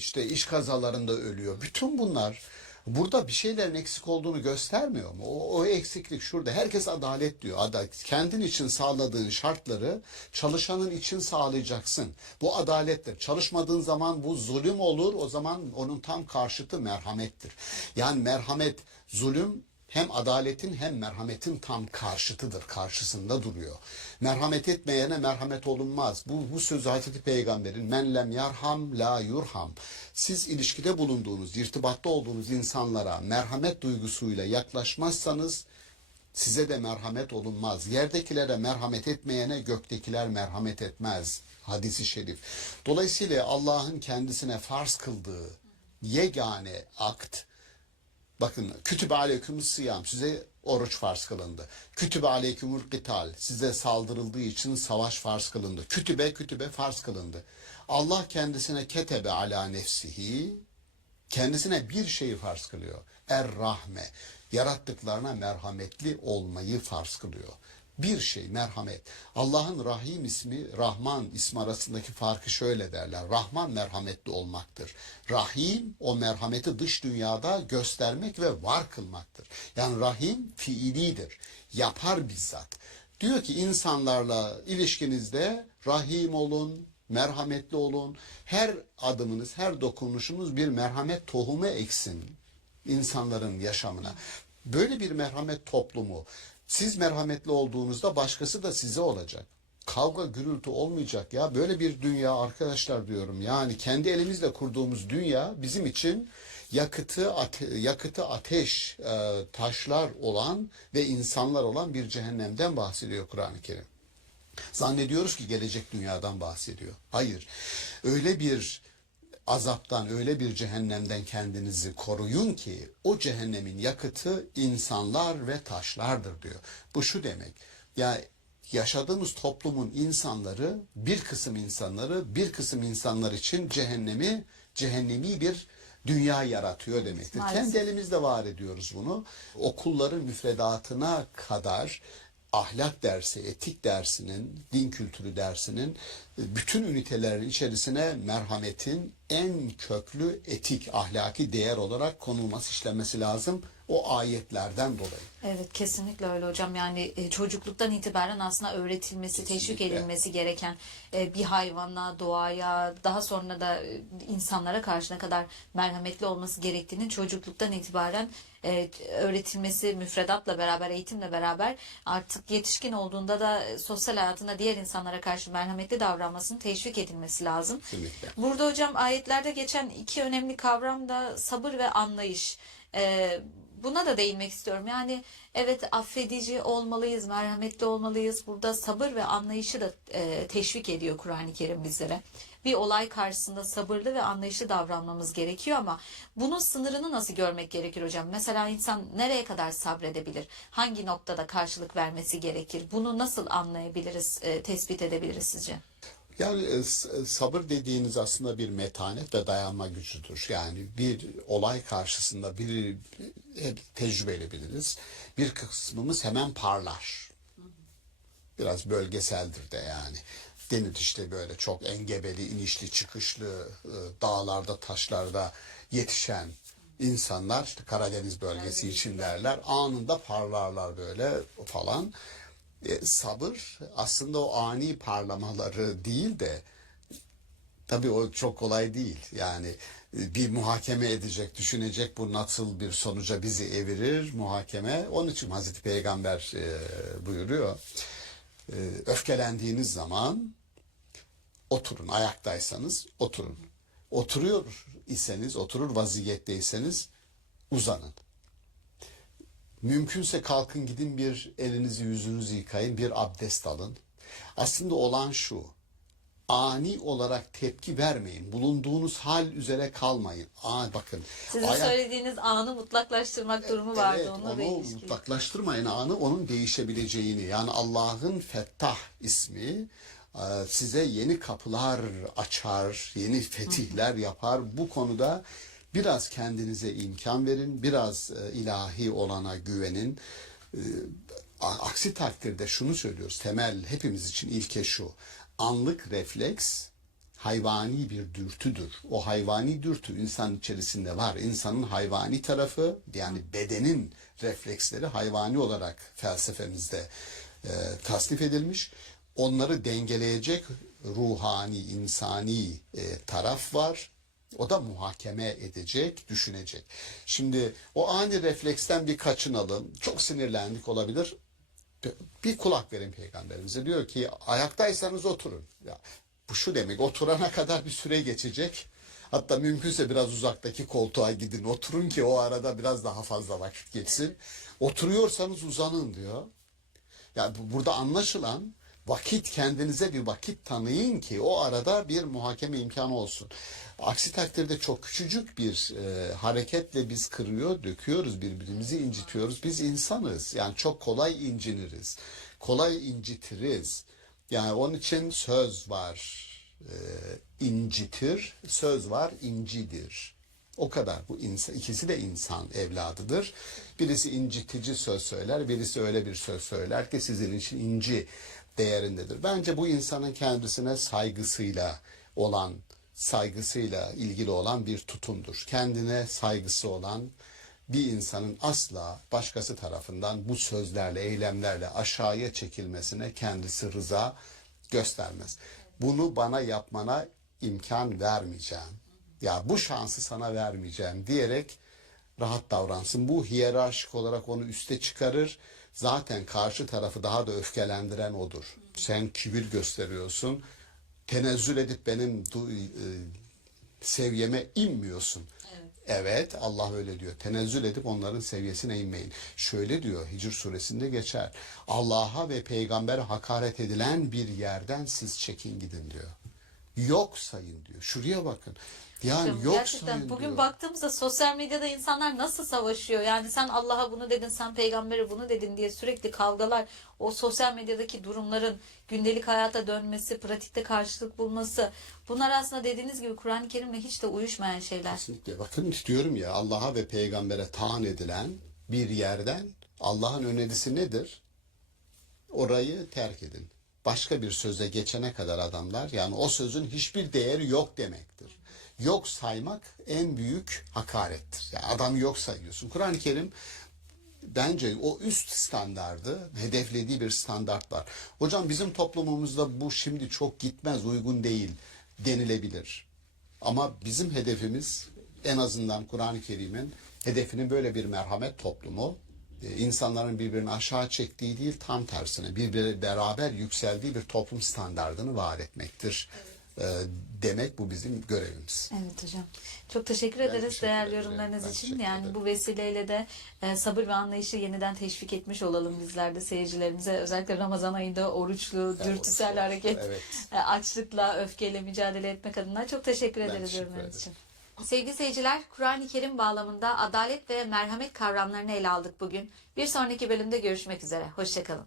işte iş kazalarında ölüyor. Bütün bunlar burada bir şeylerin eksik olduğunu göstermiyor mu? O eksiklik şurada. Herkes adalet diyor. Adalet. Kendin için sağladığın şartları çalışanın için sağlayacaksın. Bu adalettir. Çalışmadığın zaman bu zulüm olur. O zaman onun tam karşıtı merhamettir. Yani merhamet, zulüm hem adaletin hem merhametin tam karşıtıdır, karşısında duruyor. Merhamet etmeyene merhamet olunmaz. Bu söz Hazreti Peygamber'in men lem yarham la yurham. Siz ilişkide bulunduğunuz, irtibatta olduğunuz insanlara merhamet duygusuyla yaklaşmazsanız size de merhamet olunmaz. Yerdekilere merhamet etmeyene göktekiler merhamet etmez. Hadisi şerif. Dolayısıyla Allah'ın kendisine farz kıldığı yegane akt, bakın kütübe aleykümüs sıyam, size oruç farz kılındı. Kütübe aleykümül kital, size saldırıldığı için savaş farz kılındı. Kütübe farz kılındı. Allah kendisine ketebe ala nefsihi, kendisine bir şeyi farz kılıyor. Er-rahme, yarattıklarına merhametli olmayı farz kılıyor. Bir şey, merhamet. Allah'ın Rahim ismi, Rahman ismi arasındaki farkı şöyle derler. Rahman merhametli olmaktır. Rahim o merhameti dış dünyada göstermek ve var kılmaktır. Yani Rahim fiilidir. Yapar bizzat. Diyor ki insanlarla ilişkinizde rahim olun, merhametli olun. Her adımınız, her dokunuşunuz bir merhamet tohumu eksin insanların yaşamına. Böyle bir merhamet toplumu, siz merhametli olduğunuzda başkası da size olacak. Kavga gürültü olmayacak ya. Böyle bir dünya arkadaşlar diyorum. Yani kendi elimizle kurduğumuz dünya bizim için yakıtı ateş, taşlar olan ve insanlar olan bir cehennemden bahsediyor Kur'an-ı Kerim. Zannediyoruz ki gelecek dünyadan bahsediyor. Hayır. Öyle bir azaptan, öyle bir cehennemden kendinizi koruyun ki o cehennemin yakıtı insanlar ve taşlardır diyor. Bu şu demek. Ya yaşadığımız toplumun insanları, bir kısım insanlar için cehennemi bir dünya yaratıyor demektir. Maalesef. Kendi elimizde var ediyoruz bunu. Okulların müfredatına kadar ahlak dersi, etik dersinin, din kültürü dersinin bütün ünitelerin içerisine merhametin en köklü etik, ahlaki değer olarak konulması, işlenmesi lazım. O ayetlerden dolayı. Evet, kesinlikle öyle hocam. Yani çocukluktan itibaren aslında öğretilmesi, teşvik Kesinlikle. edilmesi gereken bir hayvana, doğaya, daha sonra da insanlara karşı ne kadar merhametli olması gerektiğini çocukluktan itibaren öğretilmesi, müfredatla beraber, eğitimle beraber artık yetişkin olduğunda da sosyal hayatında diğer insanlara karşı merhametli davranmasının teşvik edilmesi lazım. Kesinlikle. Burada hocam ayetlerde geçen iki önemli kavram da sabır ve anlayış. Buna da değinmek istiyorum. Yani evet, affedici olmalıyız, merhametli olmalıyız. Burada sabır ve anlayışı da teşvik ediyor Kur'an-ı Kerim bizlere. Bir olay karşısında sabırlı ve anlayışlı davranmamız gerekiyor ama bunun sınırını nasıl görmek gerekir hocam? Mesela insan nereye kadar sabredebilir? Hangi noktada karşılık vermesi gerekir? Bunu nasıl anlayabiliriz, tespit edebiliriz sizce? Yani sabır dediğiniz aslında bir metanet ve dayanma gücüdür. Yani bir olay karşısında hep tecrübeli biliriz. Bir kısmımız hemen parlar. Biraz bölgeseldir de yani. Denir işte böyle çok engebeli, inişli, çıkışlı, dağlarda, taşlarda yetişen insanlar, işte Karadeniz bölgesi için derler, anında parlarlar böyle falan. Sabır aslında o ani parlamaları değil de, tabii o çok kolay değil. Yani bir muhakeme edecek, düşünecek, bu nasıl bir sonuca bizi evirir muhakeme. Onun için Hazreti Peygamber buyuruyor. Öfkelendiğiniz zaman oturun, ayaktaysanız oturun. Oturur vaziyetteyseniz uzanın. Mümkünse kalkın, gidin, bir elinizi yüzünüzü yıkayın, bir abdest alın. Aslında olan şu: ani olarak tepki vermeyin. Bulunduğunuz hal üzere kalmayın. Bakın. Sizin söylediğiniz anı mutlaklaştırmak durumu vardı. Evet, Onunla da onu ilişkili. mutlaklaştırmayın anı, onun değişebileceğini. Yani Allah'ın Fettah ismi size yeni kapılar açar, yeni fetihler yapar. Bu konuda biraz kendinize imkan verin, biraz ilahi olana güvenin. Aksi takdirde şunu söylüyoruz, temel hepimiz için ilke şu: anlık refleks hayvani bir dürtüdür. O hayvani dürtü insan içerisinde var. İnsanın hayvani tarafı, yani bedenin refleksleri hayvani olarak felsefemizde tasnif edilmiş. Onları dengeleyecek ruhani, insani taraf var. O da muhakeme edecek, düşünecek. Şimdi o ani refleksten bir kaçınalım. Çok sinirlendik olabilir. Bir kulak verin peygamberimize. Diyor ki ayaktaysanız oturun. Ya, bu şu demek, oturana kadar bir süre geçecek. Hatta mümkünse biraz uzaktaki koltuğa gidin, oturun ki o arada biraz daha fazla vakit geçsin. Oturuyorsanız uzanın diyor. Yani burada anlaşılan vakit, kendinize bir vakit tanıyın ki o arada bir muhakeme imkanı olsun. Aksi takdirde çok küçücük bir hareketle biz kırıyor, döküyoruz, birbirimizi incitiyoruz. Biz insanız. Yani çok kolay inciniriz. Kolay incitiriz. Yani onun için söz var, incitir, söz var, incidir. O kadar. Bu insan, ikisi de insan evladıdır. Birisi incitici söz söyler, birisi öyle bir söz söyler ki sizin için inci değerindedir. Bence bu insanın kendisine saygısıyla ilgili olan bir tutumdur. Kendine saygısı olan bir insanın asla başkası tarafından bu sözlerle, eylemlerle aşağıya çekilmesine kendisi rıza göstermez. Bunu bana yapmana imkan vermeyeceğim. Ya bu şansı sana vermeyeceğim diyerek rahat davransın. Bu hiyerarşik olarak onu üste çıkarır. Zaten karşı tarafı daha da öfkelendiren odur. Sen kibir gösteriyorsun. Tenezzül edip benim seviyeme inmiyorsun. Evet, Allah öyle diyor. Tenezzül edip onların seviyesine inmeyin. Şöyle diyor, Hicr suresinde geçer. Allah'a ve peygambere hakaret edilen bir yerden siz çekin gidin diyor. Yok sayın diyor. Şuraya bakın. Yani yok Gerçekten sayın bugün diyor. baktığımızda sosyal medyada insanlar nasıl savaşıyor? Yani sen Allah'a bunu dedin, sen peygambere bunu dedin diye sürekli kavgalar, o sosyal medyadaki durumların gündelik hayata dönmesi, pratikte karşılık bulması, bunlar aslında dediğiniz gibi Kur'an-ı Kerim'le hiç de uyuşmayan şeyler. Kesinlikle. Bakın diyorum ya, Allah'a ve peygambere taan edilen bir yerden Allah'ın önerisi nedir? Orayı terk edin. Başka bir söze geçene kadar adamlar, yani o sözün hiçbir değeri yok demektir. Yok saymak en büyük hakarettir. Yani adamı yok sayıyorsun. Kur'an-ı Kerim bence o üst standardı hedeflediği bir standart var. Hocam bizim toplumumuzda bu şimdi çok gitmez, uygun değil denilebilir. Ama bizim hedefimiz, en azından Kur'an-ı Kerim'in hedefinin böyle bir merhamet toplumu, insanların birbirini aşağı çektiği değil, tam tersine birbiri beraber yükseldiği bir toplum standardını var etmektir. Demek bu bizim görevimiz. Evet hocam. Çok teşekkür ederiz teşekkür değerli ederim. yorumlarınız Ben için. teşekkür Yani ederim. bu vesileyle de sabır ve anlayışı yeniden teşvik etmiş olalım bizler de seyircilerimize. Özellikle Ramazan ayında oruçlu, dürtüsel oruçlu, hareket, evet. Açlıkla, öfkeyle mücadele etmek adına çok teşekkür ederiz teşekkür yorumlarınız ederim. için. Sevgili seyirciler, Kur'an-ı Kerim bağlamında adalet ve merhamet kavramlarını ele aldık bugün. Bir sonraki bölümde görüşmek üzere. Hoşçakalın.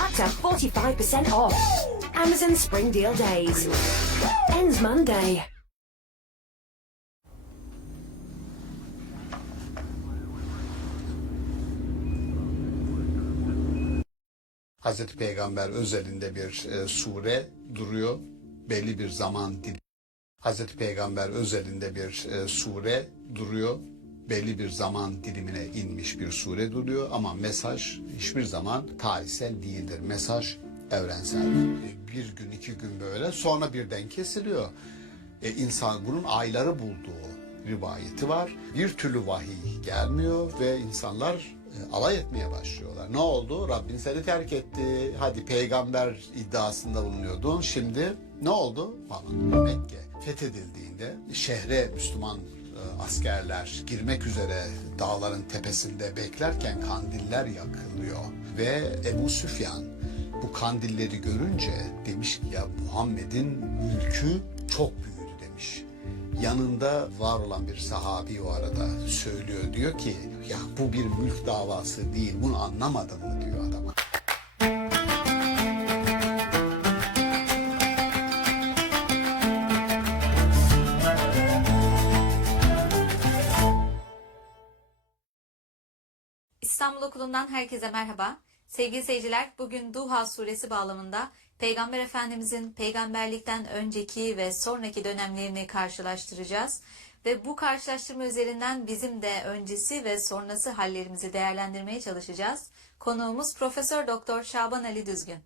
Up to 45% off. Amazon Spring Deal Days. Ends Monday. Hazreti Peygamber özelinde bir sure duruyor. Belli bir zaman dili. Hazreti Peygamber özelinde bir sure duruyor. Belli bir zaman dilimine inmiş bir sure duruyor ama mesaj hiçbir zaman tarihsel değildir. Mesaj evrensel. Bir gün, iki gün böyle, sonra birden kesiliyor. İnsan bunun ayları bulduğu rivayeti var. Bir türlü vahiy gelmiyor ve insanlar alay etmeye başlıyorlar. Ne oldu? Rabbin seni terk etti. Hadi peygamber iddiasında bulunuyordun. Şimdi ne oldu? Falan. Mekke fethedildiğinde şehre Müslüman askerler girmek üzere dağların tepesinde beklerken kandiller yakılıyor. Ve Ebu Süfyan bu kandilleri görünce demiş ki ya Muhammed'in mülkü çok büyüdü demiş. Yanında var olan bir sahabi o arada söylüyor, diyor ki ya bu bir mülk davası değil, bunu anlamadın mı diyor adama. İstanbul Okulu'ndan herkese merhaba. Sevgili seyirciler, bugün Duha suresi bağlamında Peygamber Efendimizin peygamberlikten önceki ve sonraki dönemlerini karşılaştıracağız. Ve bu karşılaştırma üzerinden bizim de öncesi ve sonrası hallerimizi değerlendirmeye çalışacağız. Konuğumuz Profesör Doktor Şaban Ali Düzgün.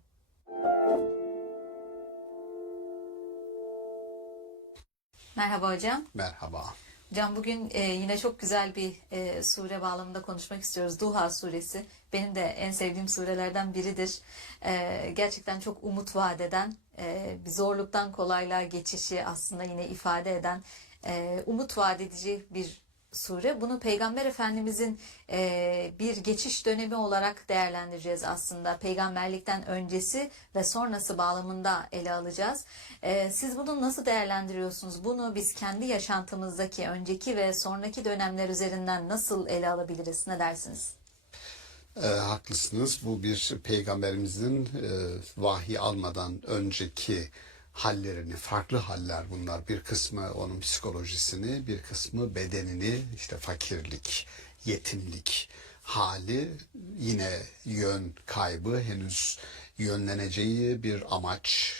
Merhaba hocam. Merhaba. Hocam bugün yine çok güzel bir sure bağlamında konuşmak istiyoruz. Duha suresi. Benim de en sevdiğim surelerden biridir. Gerçekten çok umut vaat eden, bir zorluktan kolaylığa geçişi aslında yine ifade eden, umut vaat edici bir sure. Bunu Peygamber Efendimizin bir geçiş dönemi olarak değerlendireceğiz aslında. Peygamberlikten öncesi ve sonrası bağlamında ele alacağız. Siz bunu nasıl değerlendiriyorsunuz? Bunu biz kendi yaşantımızdaki önceki ve sonraki dönemler üzerinden nasıl ele alabiliriz? Ne dersiniz? Haklısınız. Bu bir peygamberimizin vahiy almadan önceki hallerini, farklı haller bunlar. Bir kısmı onun psikolojisini, bir kısmı bedenini, işte fakirlik, yetimlik hali, yine yön kaybı, henüz yönleneceği bir amaç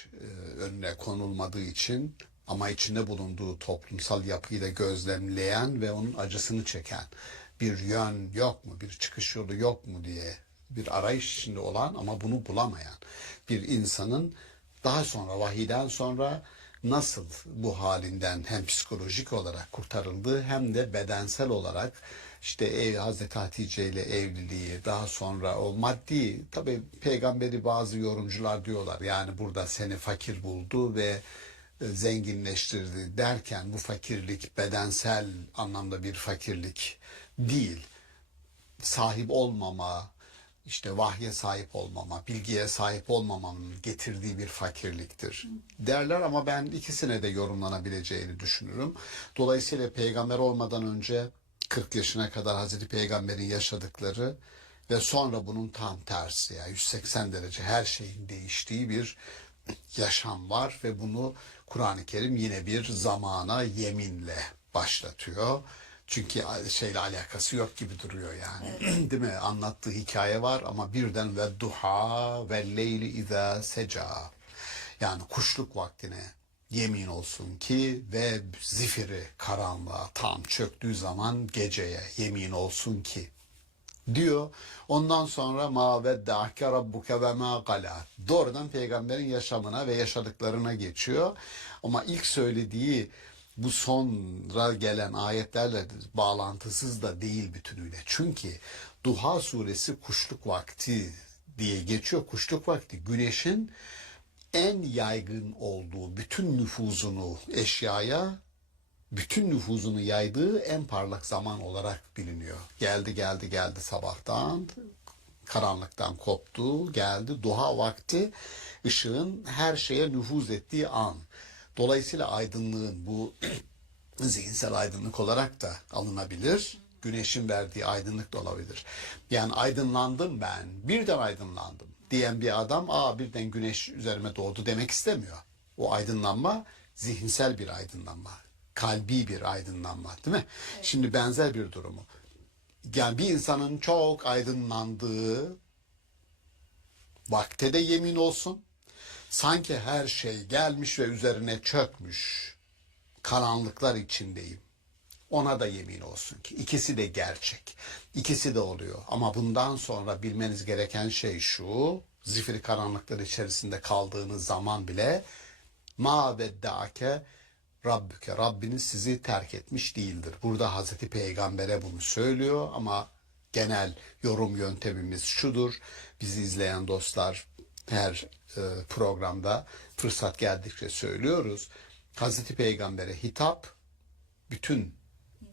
önüne konulmadığı için ama içinde bulunduğu toplumsal yapıyı da gözlemleyen ve onun acısını çeken bir yön yok mu, bir çıkış yolu yok mu diye bir arayış içinde olan ama bunu bulamayan bir insanın daha sonra vahiyden sonra nasıl bu halinden hem psikolojik olarak kurtarıldığı hem de bedensel olarak işte Hazreti Hatice ile evliliği, daha sonra o maddi, tabii peygamberi bazı yorumcular diyorlar yani burada seni fakir buldu ve zenginleştirdi derken bu fakirlik bedensel anlamda bir fakirlik değil. Sahip olmama, işte vahye sahip olmama, bilgiye sahip olmamanın getirdiği bir fakirliktir derler ama ben ikisine de yorumlanabileceğini düşünürüm. Dolayısıyla peygamber olmadan önce 40 yaşına kadar Hazreti Peygamber'in yaşadıkları ve sonra bunun tam tersi, yani 180 derece her şeyin değiştiği bir yaşam var ve bunu Kur'an-ı Kerim yine bir zamana yeminle başlatıyor. Çünkü şeyle alakası yok gibi duruyor yani. Evet. Değil mi? Anlattığı hikaye var ama birden ve duha ve leyli izâ seca. Yani kuşluk vaktine yemin olsun ki ve zifiri karanlığa tam çöktüğü zaman geceye yemin olsun ki diyor. Ondan sonra ma vedda'ke rabbuke ve ma gala. Doğrudan peygamberin yaşamına ve yaşadıklarına geçiyor. Ama ilk söylediği bu sonra gelen ayetlerle bağlantısız da değil bütünüyle. Çünkü Duha suresi kuşluk vakti diye geçiyor. Kuşluk vakti güneşin en yaygın olduğu, bütün nüfuzunu eşyaya, bütün nüfuzunu yaydığı en parlak zaman olarak biliniyor. Geldi sabahtan, karanlıktan koptu, geldi. Duha vakti ışığın her şeye nüfuz ettiği an. Dolayısıyla aydınlığın bu zihinsel aydınlık olarak da alınabilir. Güneşin verdiği aydınlık da olabilir. Yani aydınlandım ben, birden aydınlandım diyen bir adam, birden güneş üzerime doğdu demek istemiyor. O aydınlanma zihinsel bir aydınlanma, kalbi bir aydınlanma, değil mi? Evet. Şimdi benzer bir durumu. Yani bir insanın çok aydınlandığı vakte de yemin olsun. Sanki her şey gelmiş ve üzerine çökmüş. Karanlıklar içindeyim. Ona da yemin olsun ki ikisi de gerçek. İkisi de oluyor. Ama bundan sonra bilmeniz gereken şey şu. Zifiri karanlıklar içerisinde kaldığınız zaman bile ma vedda'ake Rabbüke, Rabbiniz sizi terk etmiş değildir. Burada Hazreti Peygamber'e bunu söylüyor ama genel yorum yöntemimiz şudur. Bizi izleyen dostlar her programda fırsat geldikçe söylüyoruz. Hazreti Peygamber'e hitap bütün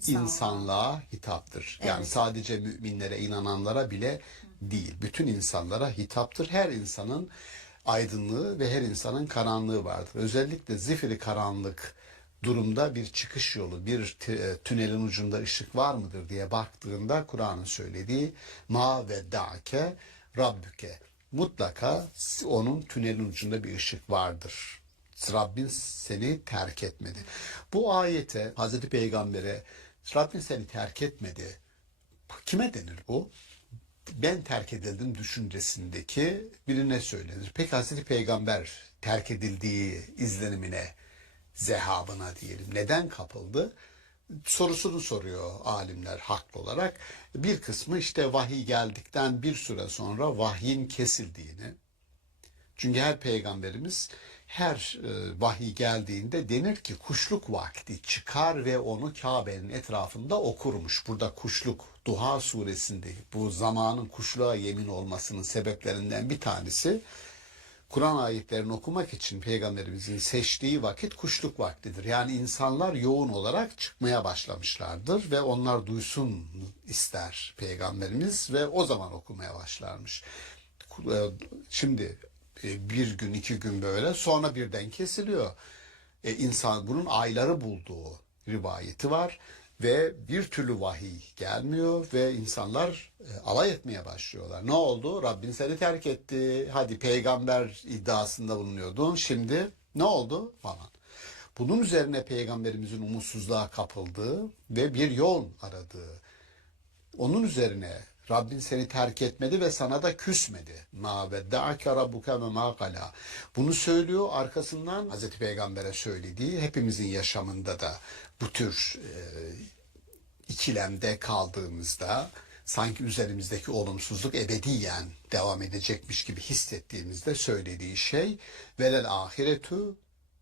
insanlığa hitaptır. Evet. Yani sadece müminlere, inananlara bile değil. Bütün insanlara hitaptır. Her insanın aydınlığı ve her insanın karanlığı vardır. Özellikle zifiri karanlık durumda bir çıkış yolu, bir tünelin ucunda ışık var mıdır diye baktığında Kur'an'ın söylediği ma vedda'ke Rabbüke. Mutlaka onun tünelin ucunda bir ışık vardır. Rabbin seni terk etmedi. Bu ayete Hazreti Peygamber'e Rabbin seni terk etmedi Kime denir bu? Ben terk edildim düşüncesindeki birine söylenir. Peki Hazreti Peygamber terk edildiği izlenimine, zehabına diyelim, neden kapıldı? Sorusunu soruyor alimler haklı olarak. Bir kısmı işte vahiy geldikten bir süre sonra vahyin kesildiğini. Çünkü her peygamberimiz her vahiy geldiğinde denir ki kuşluk vakti çıkar ve onu Kabe'nin etrafında okurmuş. Burada kuşluk, Duha suresinde bu zamanın kuşluğa yemin olmasının sebeplerinden bir tanesi Kur'an ayetlerini okumak için peygamberimizin seçtiği vakit kuşluk vaktidir. Yani insanlar yoğun olarak çıkmaya başlamışlardır ve onlar duysun ister peygamberimiz ve o zaman okumaya başlarmış. Şimdi bir gün iki gün böyle sonra birden kesiliyor. İnsan bunun ayları bulduğu rivayeti var ve bir türlü vahiy gelmiyor ve insanlar alay etmeye başlıyorlar. Ne oldu? Rabbin seni terk etti. Hadi peygamber iddiasında bulunuyordun. Şimdi ne oldu falan. Bunun üzerine peygamberimizin umutsuzluğa kapıldığı ve bir yol aradığı. Onun üzerine Rabbin seni terk etmedi ve sana da küsmedi. Ma vedda'ake rabbuke ve ma qala. Bunu söylüyor, arkasından Hazreti Peygamber'e söylediği hepimizin yaşamında da bu tür ikilemde kaldığımızda sanki üzerimizdeki olumsuzluk ebediyen devam edecekmiş gibi hissettiğimizde söylediği şey velel ahiretu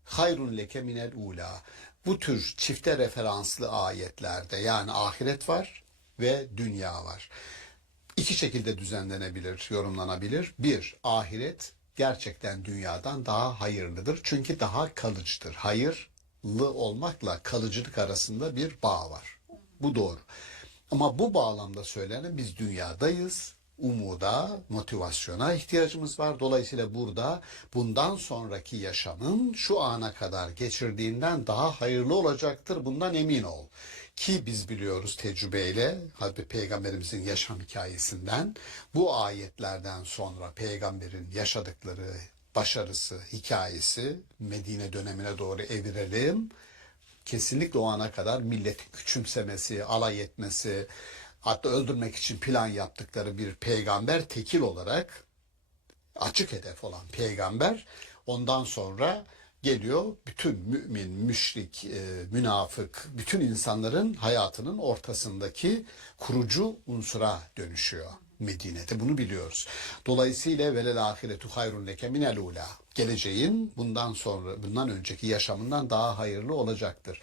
hayrun leke minel ula. Bu tür çifte referanslı ayetlerde yani ahiret var ve dünya var. İki şekilde düzenlenebilir, yorumlanabilir. Bir, ahiret gerçekten dünyadan daha hayırlıdır. Çünkü daha kalıcıdır. Hayırlı olmakla kalıcılık arasında bir bağ var. Bu doğru. Ama bu bağlamda söylenen biz dünyadayız. Umuda, motivasyona ihtiyacımız var. Dolayısıyla burada bundan sonraki yaşamın şu ana kadar geçirdiğinden daha hayırlı olacaktır. Bundan emin ol. Ki biz biliyoruz tecrübeyle Hazreti Peygamberimizin yaşam hikayesinden bu ayetlerden sonra peygamberin yaşadıkları başarısı, hikayesi Medine dönemine doğru evirelim. Kesinlikle o ana kadar milletin küçümsemesi, alay etmesi, hatta öldürmek için plan yaptıkları bir peygamber tekil olarak açık hedef olan peygamber ondan sonra geliyor bütün mümin, müşrik, münafık, bütün insanların hayatının ortasındaki kurucu unsura dönüşüyor Medine'de. Bunu biliyoruz. Dolayısıyla velel ahiretu hayrun leke minel ula. Geleceğin bundan önceki yaşamından daha hayırlı olacaktır.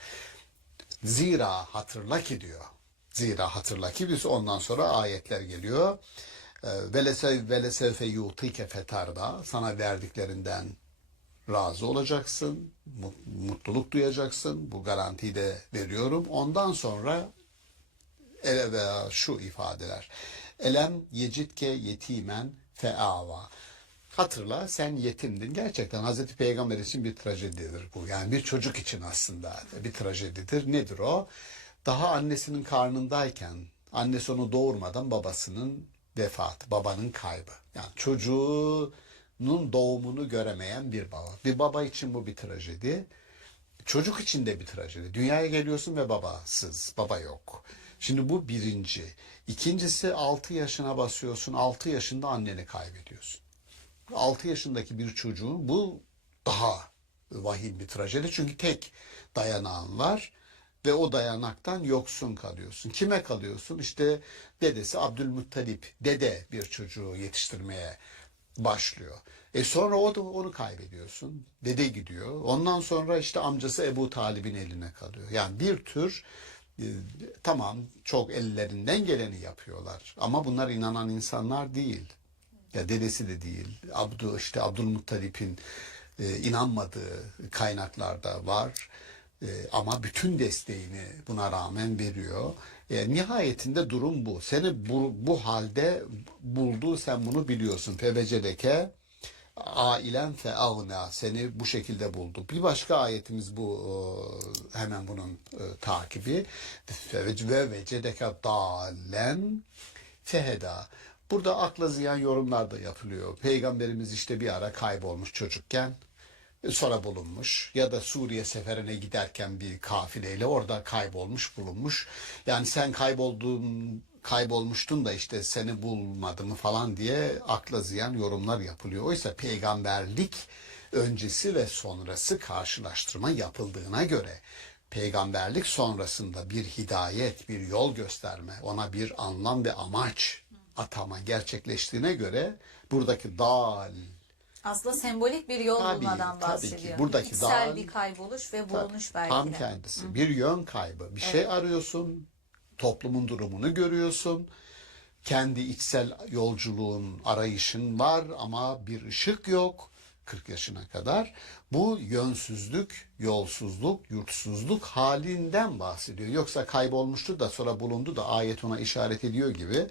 Zira hatırla ki diyor. Zira hatırla ki biz ondan sonra ayetler geliyor. Velesevfe yutike fetarda. Sana verdiklerinden razı olacaksın, mutluluk duyacaksın. Bu garantiyi de veriyorum. Ondan sonra ele veya şu ifadeler. Elem yecitke yetimen feava. Hatırla sen yetimdin. Gerçekten Hazreti Peygamber için bir trajedidir bu. Yani bir çocuk için aslında bir trajedidir. Nedir o? Daha annesinin karnındayken, annesi onu doğurmadan babasının vefatı, babanın kaybı. Yani çocuğunun doğumunu göremeyen bir baba. Bir baba için bu bir trajedi. Çocuk için de bir trajedi. Dünyaya geliyorsun ve babasız, baba yok. Şimdi bu birinci. İkincisi 6 yaşına basıyorsun, 6 yaşında anneni kaybediyorsun. 6 yaşındaki bir çocuğun bu daha vahim bir trajedi. Çünkü tek dayanağın var ve o dayanaktan yoksun kalıyorsun. Kime kalıyorsun? İşte dedesi Abdülmuttalip, dede bir çocuğu yetiştirmeye başlıyor. Sonra onu kaybediyorsun. Dede gidiyor. Ondan sonra işte amcası Ebu Talib'in eline kalıyor. Yani bir tür tamam çok ellerinden geleni yapıyorlar. Ama bunlar inanan insanlar değil. Ya dedesi de değil. Abdülmuttalip'in inanmadığı kaynaklarda var. Ama bütün desteğini buna rağmen veriyor. Nihayetinde durum bu. Seni bu halde buldu, sen bunu biliyorsun. Fevecedeke ailen feavna. Seni bu şekilde buldu. Bir başka ayetimiz bu, hemen bunun takibi. Ve vecedeke dalen feheda. Burada akla ziyan yorumlar da yapılıyor. Peygamberimiz işte bir ara kaybolmuş çocukken, sonra bulunmuş ya da Suriye seferine giderken bir kafileyle orada kaybolmuş bulunmuş. Yani sen kaybolmuştun da işte seni bulmadı mı falan diye akla ziyan yorumlar yapılıyor. Oysa peygamberlik öncesi ve sonrası karşılaştırma yapıldığına göre peygamberlik sonrasında bir hidayet, bir yol gösterme, ona bir anlam ve amaç atama gerçekleştiğine göre buradaki dal, Aslında sembolik bir yol Tabii, bulmadan tabii ki. bahsediyor. Buradaki İçsel dağ- bir kayboluş ve bulunuş belki tam de. kendisi. Bir yön kaybı. Bir şey arıyorsun, toplumun durumunu görüyorsun. Kendi içsel yolculuğun, arayışın var ama bir ışık yok 40 yaşına kadar. Bu yönsüzlük, yolsuzluk, yurtsuzluk halinden bahsediyor. Yoksa kaybolmuştu da sonra bulundu da ayet ona işaret ediyor gibi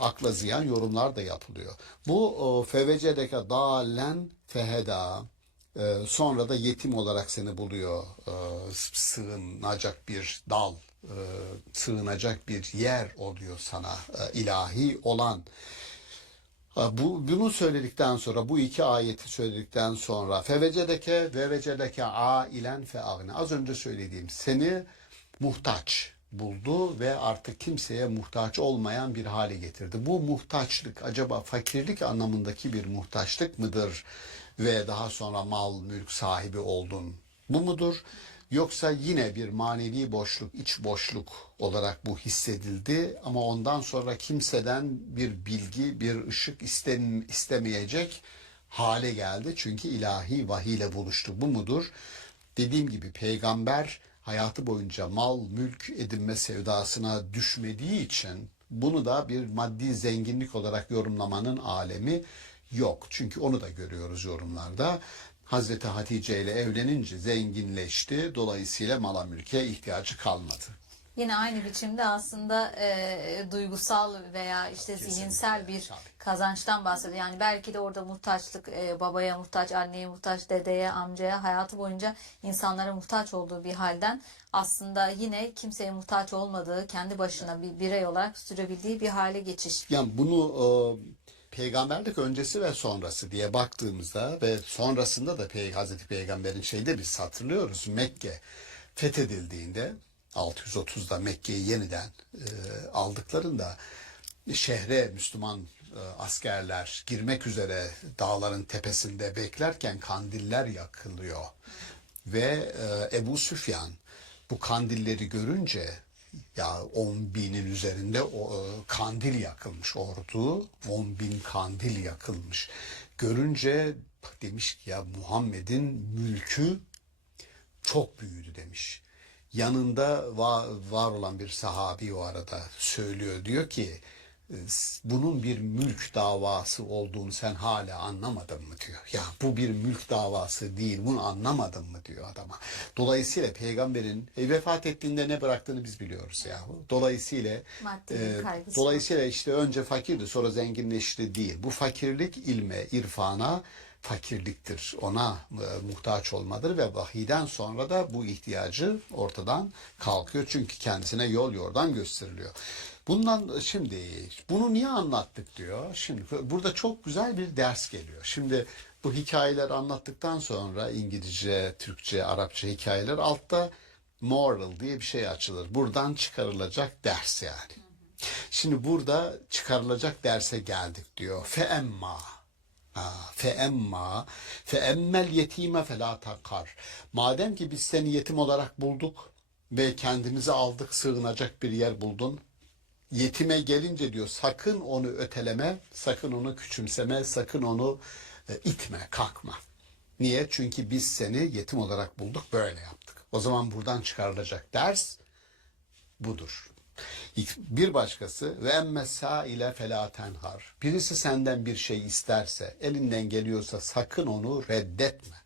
akla ziyan yorumlar da yapılıyor. Bu fevecedeke dalen feheda, sonra da yetim olarak seni buluyor. Sığınacak bir dal, sığınacak bir yer oluyor sana, ilahi olan. Bunu söyledikten sonra, bu iki ayeti söyledikten sonra fevecedeke ve vecedeke ailen fe agne. Az önce söylediğim seni muhtaç buldu ve artık kimseye muhtaç olmayan bir hale getirdi. Bu muhtaçlık acaba fakirlik anlamındaki bir muhtaçlık mıdır ve daha sonra mal mülk sahibi oldun? Bu mudur? Yoksa yine bir manevi boşluk, iç boşluk olarak bu hissedildi ama ondan sonra kimseden bir bilgi, bir ışık istemeyecek hale geldi. Çünkü ilahi vahiy ile buluştu. Bu mudur? Dediğim gibi peygamber hayatı boyunca mal, mülk edinme sevdasına düşmediği için bunu da bir maddi zenginlik olarak yorumlamanın alemi yok. Çünkü onu da görüyoruz yorumlarda. Hazreti Hatice ile evlenince zenginleşti. Dolayısıyla mala mülke ihtiyacı kalmadı. Yine aynı biçimde aslında duygusal veya işte zihinsel bir Tabii. kazançtan bahsediyor. Yani belki de orada muhtaçlık, babaya muhtaç, anneye muhtaç, dedeye, amcaya, hayatı boyunca insanlara muhtaç olduğu bir halden aslında yine kimseye muhtaç olmadığı, kendi başına bir birey olarak sürebildiği bir hale geçiş. Yani bunu peygamberlik öncesi ve sonrası diye baktığımızda ve sonrasında da Hazreti Peygamber'in şeyde biz hatırlıyoruz. Mekke fethedildiğinde 630'da Mekke'yi yeniden aldıklarında şehre Müslüman askerler girmek üzere dağların tepesinde beklerken kandiller yakılıyor. Ve Ebu Süfyan bu kandilleri görünce ya 10 binin üzerinde kandil yakılmış ordu, 10 bin kandil yakılmış. Görünce demiş ki ya Muhammed'in mülkü çok büyüdü demiş. Yanında var olan bir sahabi o arada söylüyor. Diyor ki bunun bir mülk davası olduğunu sen hala anlamadın mı diyor. Ya bu bir mülk davası değil, bunu anlamadın mı diyor adama. Dolayısıyla peygamberin vefat ettiğinde ne bıraktığını biz biliyoruz ya. Dolayısıyla Maddi bir kaygısı. dolayısıyla işte önce fakirdi sonra zenginleşti değil. Bu fakirlik ilme, irfana fakirliktir. Ona muhtaç olmadır ve vahiyden sonra da bu ihtiyacı ortadan kalkıyor. Çünkü kendisine yol yordan gösteriliyor. Bundan şimdi bunu niye anlattık diyor. Şimdi burada çok güzel bir ders geliyor. Şimdi bu hikayeler anlattıktan sonra İngilizce, Türkçe, Arapça hikayeler altta moral diye bir şey açılır. Buradan çıkarılacak ders yani. Şimdi burada çıkarılacak derse geldik diyor. Feemmel yetime felâ takar. Madem ki biz seni yetim olarak bulduk ve kendimizi aldık, sığınacak bir yer buldun. Yetime gelince diyor sakın onu öteleme, sakın onu küçümseme, sakın onu itme, kalkma. Niye? Çünkü biz seni yetim olarak bulduk, böyle yaptık. O zaman buradan çıkarılacak ders budur. Bir başkası ve emmesa ile felâ tenhar. Birisi senden bir şey isterse, elinden geliyorsa sakın onu reddetme.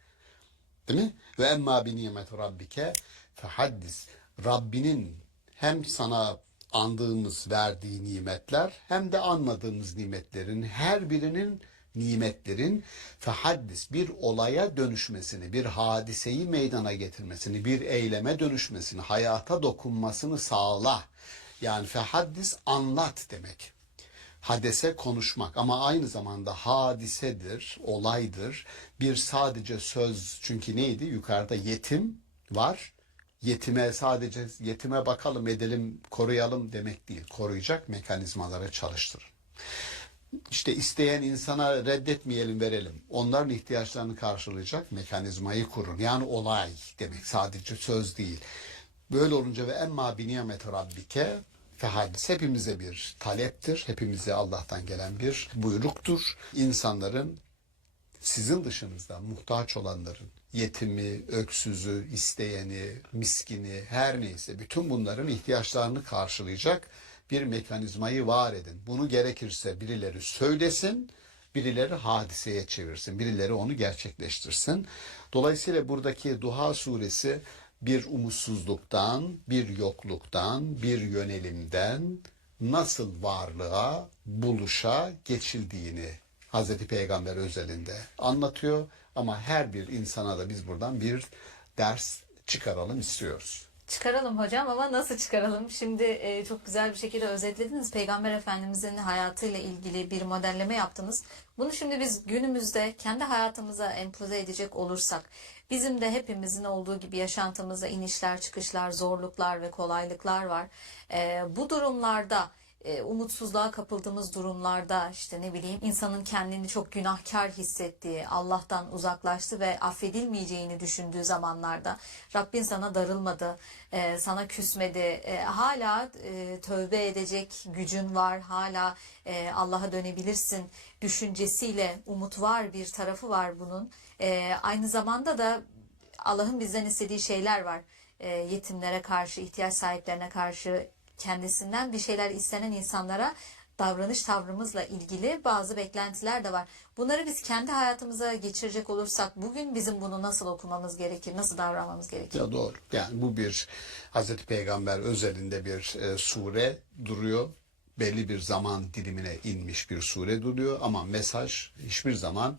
Değil mi? Ve emma bi nimet rabbike fehaddis. Rabbinin hem sana andığımız, verdiği nimetler hem de anmadığımız nimetlerin her birinin nimetlerin fehaddis bir olaya dönüşmesini, bir hadiseyi meydana getirmesini, bir eyleme dönüşmesini, hayata dokunmasını sağla. Yani fehaddis anlat demek. Hadese konuşmak ama aynı zamanda hadisedir, olaydır. Bir sadece söz çünkü neydi? Yukarıda yetim var. Yetime sadece yetime bakalım, edelim, koruyalım demek değil. Koruyacak mekanizmaları çalıştırın. İşte isteyen insana reddetmeyelim, verelim. Onların ihtiyaçlarını karşılayacak mekanizmayı kurun. Yani olay demek, sadece söz değil. Böyle olunca ve emma bi nimeti rabbike fehadis, hepimize bir taleptir. Hepimize Allah'tan gelen bir buyruktur. İnsanların, sizin dışınızda muhtaç olanların, yetimi, öksüzü, isteyeni, miskini, her neyse bütün bunların ihtiyaçlarını karşılayacak bir mekanizmayı var edin. Bunu gerekirse birileri söylesin, birileri hadiseye çevirsin, birileri onu gerçekleştirsin. Dolayısıyla buradaki Duha suresi bir umutsuzluktan, bir yokluktan, bir yönelimden nasıl varlığa, buluşa geçildiğini Hazreti Peygamber özelinde anlatıyor. Ama her bir insana da biz buradan bir ders çıkaralım istiyoruz. Çıkaralım hocam, ama nasıl çıkaralım? Şimdi çok güzel bir şekilde özetlediniz. Peygamber Efendimizin hayatıyla ilgili bir modelleme yaptınız. Bunu şimdi biz günümüzde kendi hayatımıza empoze edecek olursak, bizim de hepimizin olduğu gibi yaşantımızda inişler, çıkışlar, zorluklar ve kolaylıklar var. Bu durumlarda, umutsuzluğa kapıldığımız durumlarda, işte ne bileyim, insanın kendini çok günahkar hissettiği, Allah'tan uzaklaştı ve affedilmeyeceğini düşündüğü zamanlarda Rabbin sana darılmadı, sana küsmedi, hala tövbe edecek gücün var, hala Allah'a dönebilirsin düşüncesiyle umut var, bir tarafı var bunun. Aynı zamanda da Allah'ın bizden istediği şeyler var. Yetimlere karşı, ihtiyaç sahiplerine karşı, kendisinden bir şeyler istenen insanlara davranış tavrımızla ilgili bazı beklentiler de var. Bunları biz kendi hayatımıza geçirecek olursak bugün bizim bunu nasıl okumamız gerekir, nasıl davranmamız gerekir? Ya doğru. Yani bu bir Hazreti Peygamber özelinde bir sure duruyor. Belli bir zaman dilimine inmiş bir sure duruyor ama mesaj hiçbir zaman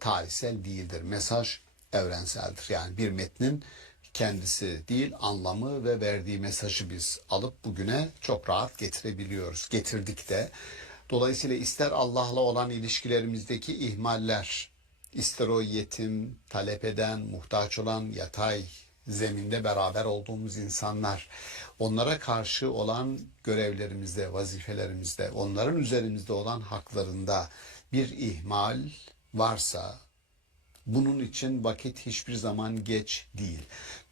tarihsel değildir. Mesaj evrenseldir. Yani bir metnin kendisi değil, anlamı ve verdiği mesajı biz alıp bugüne çok rahat getirebiliyoruz. Getirdik de. Dolayısıyla ister Allah'la olan ilişkilerimizdeki ihmaller, ister o yetim, talep eden, muhtaç olan, yatay zeminde beraber olduğumuz insanlar, onlara karşı olan görevlerimizde, vazifelerimizde, onların üzerimizde olan haklarında bir ihmal varsa, bunun için vakit hiçbir zaman geç değil.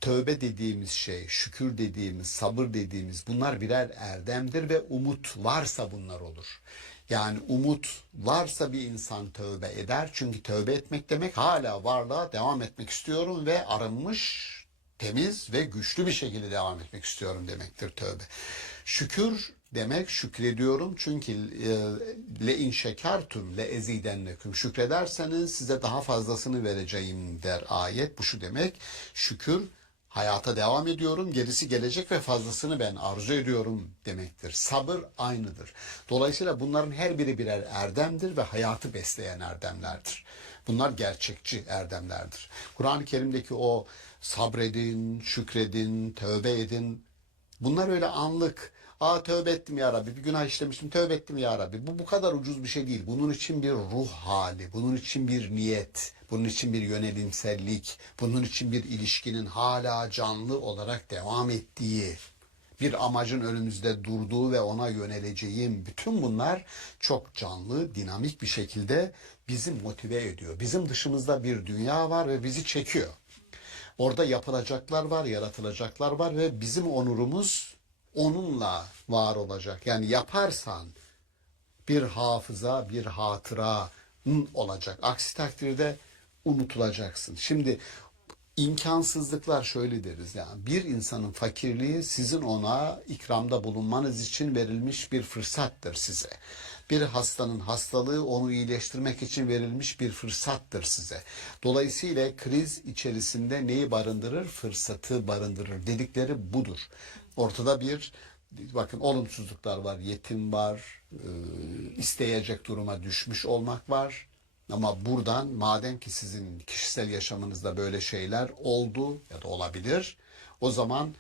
Tövbe dediğimiz şey, şükür dediğimiz, sabır dediğimiz, bunlar birer erdemdir ve umut varsa bunlar olur. Yani umut varsa bir insan tövbe eder. Çünkü tövbe etmek demek hala varlığa devam etmek istiyorum ve arınmış, temiz ve güçlü bir şekilde devam etmek istiyorum demektir tövbe. Şükür demek, şükrediyorum çünkü le in şekertum le ezidenneküm, şükrederseniz size daha fazlasını vereceğim der ayet. Bu şu demek: şükür, hayata devam ediyorum, gerisi gelecek ve fazlasını ben arzu ediyorum demektir. Sabır aynıdır. Dolayısıyla bunların her biri birer erdemdir ve hayatı besleyen erdemlerdir. Bunlar gerçekçi erdemlerdir. Kur'an-ı Kerim'deki o sabredin, şükredin, tövbe edin, bunlar öyle anlık. Tövbe ettim ya Rabbi, bir günah işlemiştim, tövbe ettim ya Rabbi. Bu kadar ucuz bir şey değil. Bunun için bir ruh hali, bunun için bir niyet, bunun için bir yönelimsellik, bunun için bir ilişkinin hala canlı olarak devam ettiği, bir amacın önümüzde durduğu ve ona yöneleceğim, bütün bunlar çok canlı, dinamik bir şekilde bizi motive ediyor. Bizim dışımızda bir dünya var ve bizi çekiyor. Orada yapılacaklar var, yaratılacaklar var ve bizim onurumuz onunla var olacak. Yani yaparsan bir hafıza, bir hatıra olacak. Aksi takdirde unutulacaksın. Şimdi imkansızlıklar şöyle deriz, yani bir insanın fakirliği sizin ona ikramda bulunmanız için verilmiş bir fırsattır size. Bir hastanın hastalığı onu iyileştirmek için verilmiş bir fırsattır size. Dolayısıyla kriz içerisinde neyi barındırır? Fırsatı barındırır dedikleri budur. Ortada bir, bakın, olumsuzluklar var, yetim var, isteyecek duruma düşmüş olmak var. Ama buradan, madem ki sizin kişisel yaşamınızda böyle şeyler oldu ya da olabilir, o zaman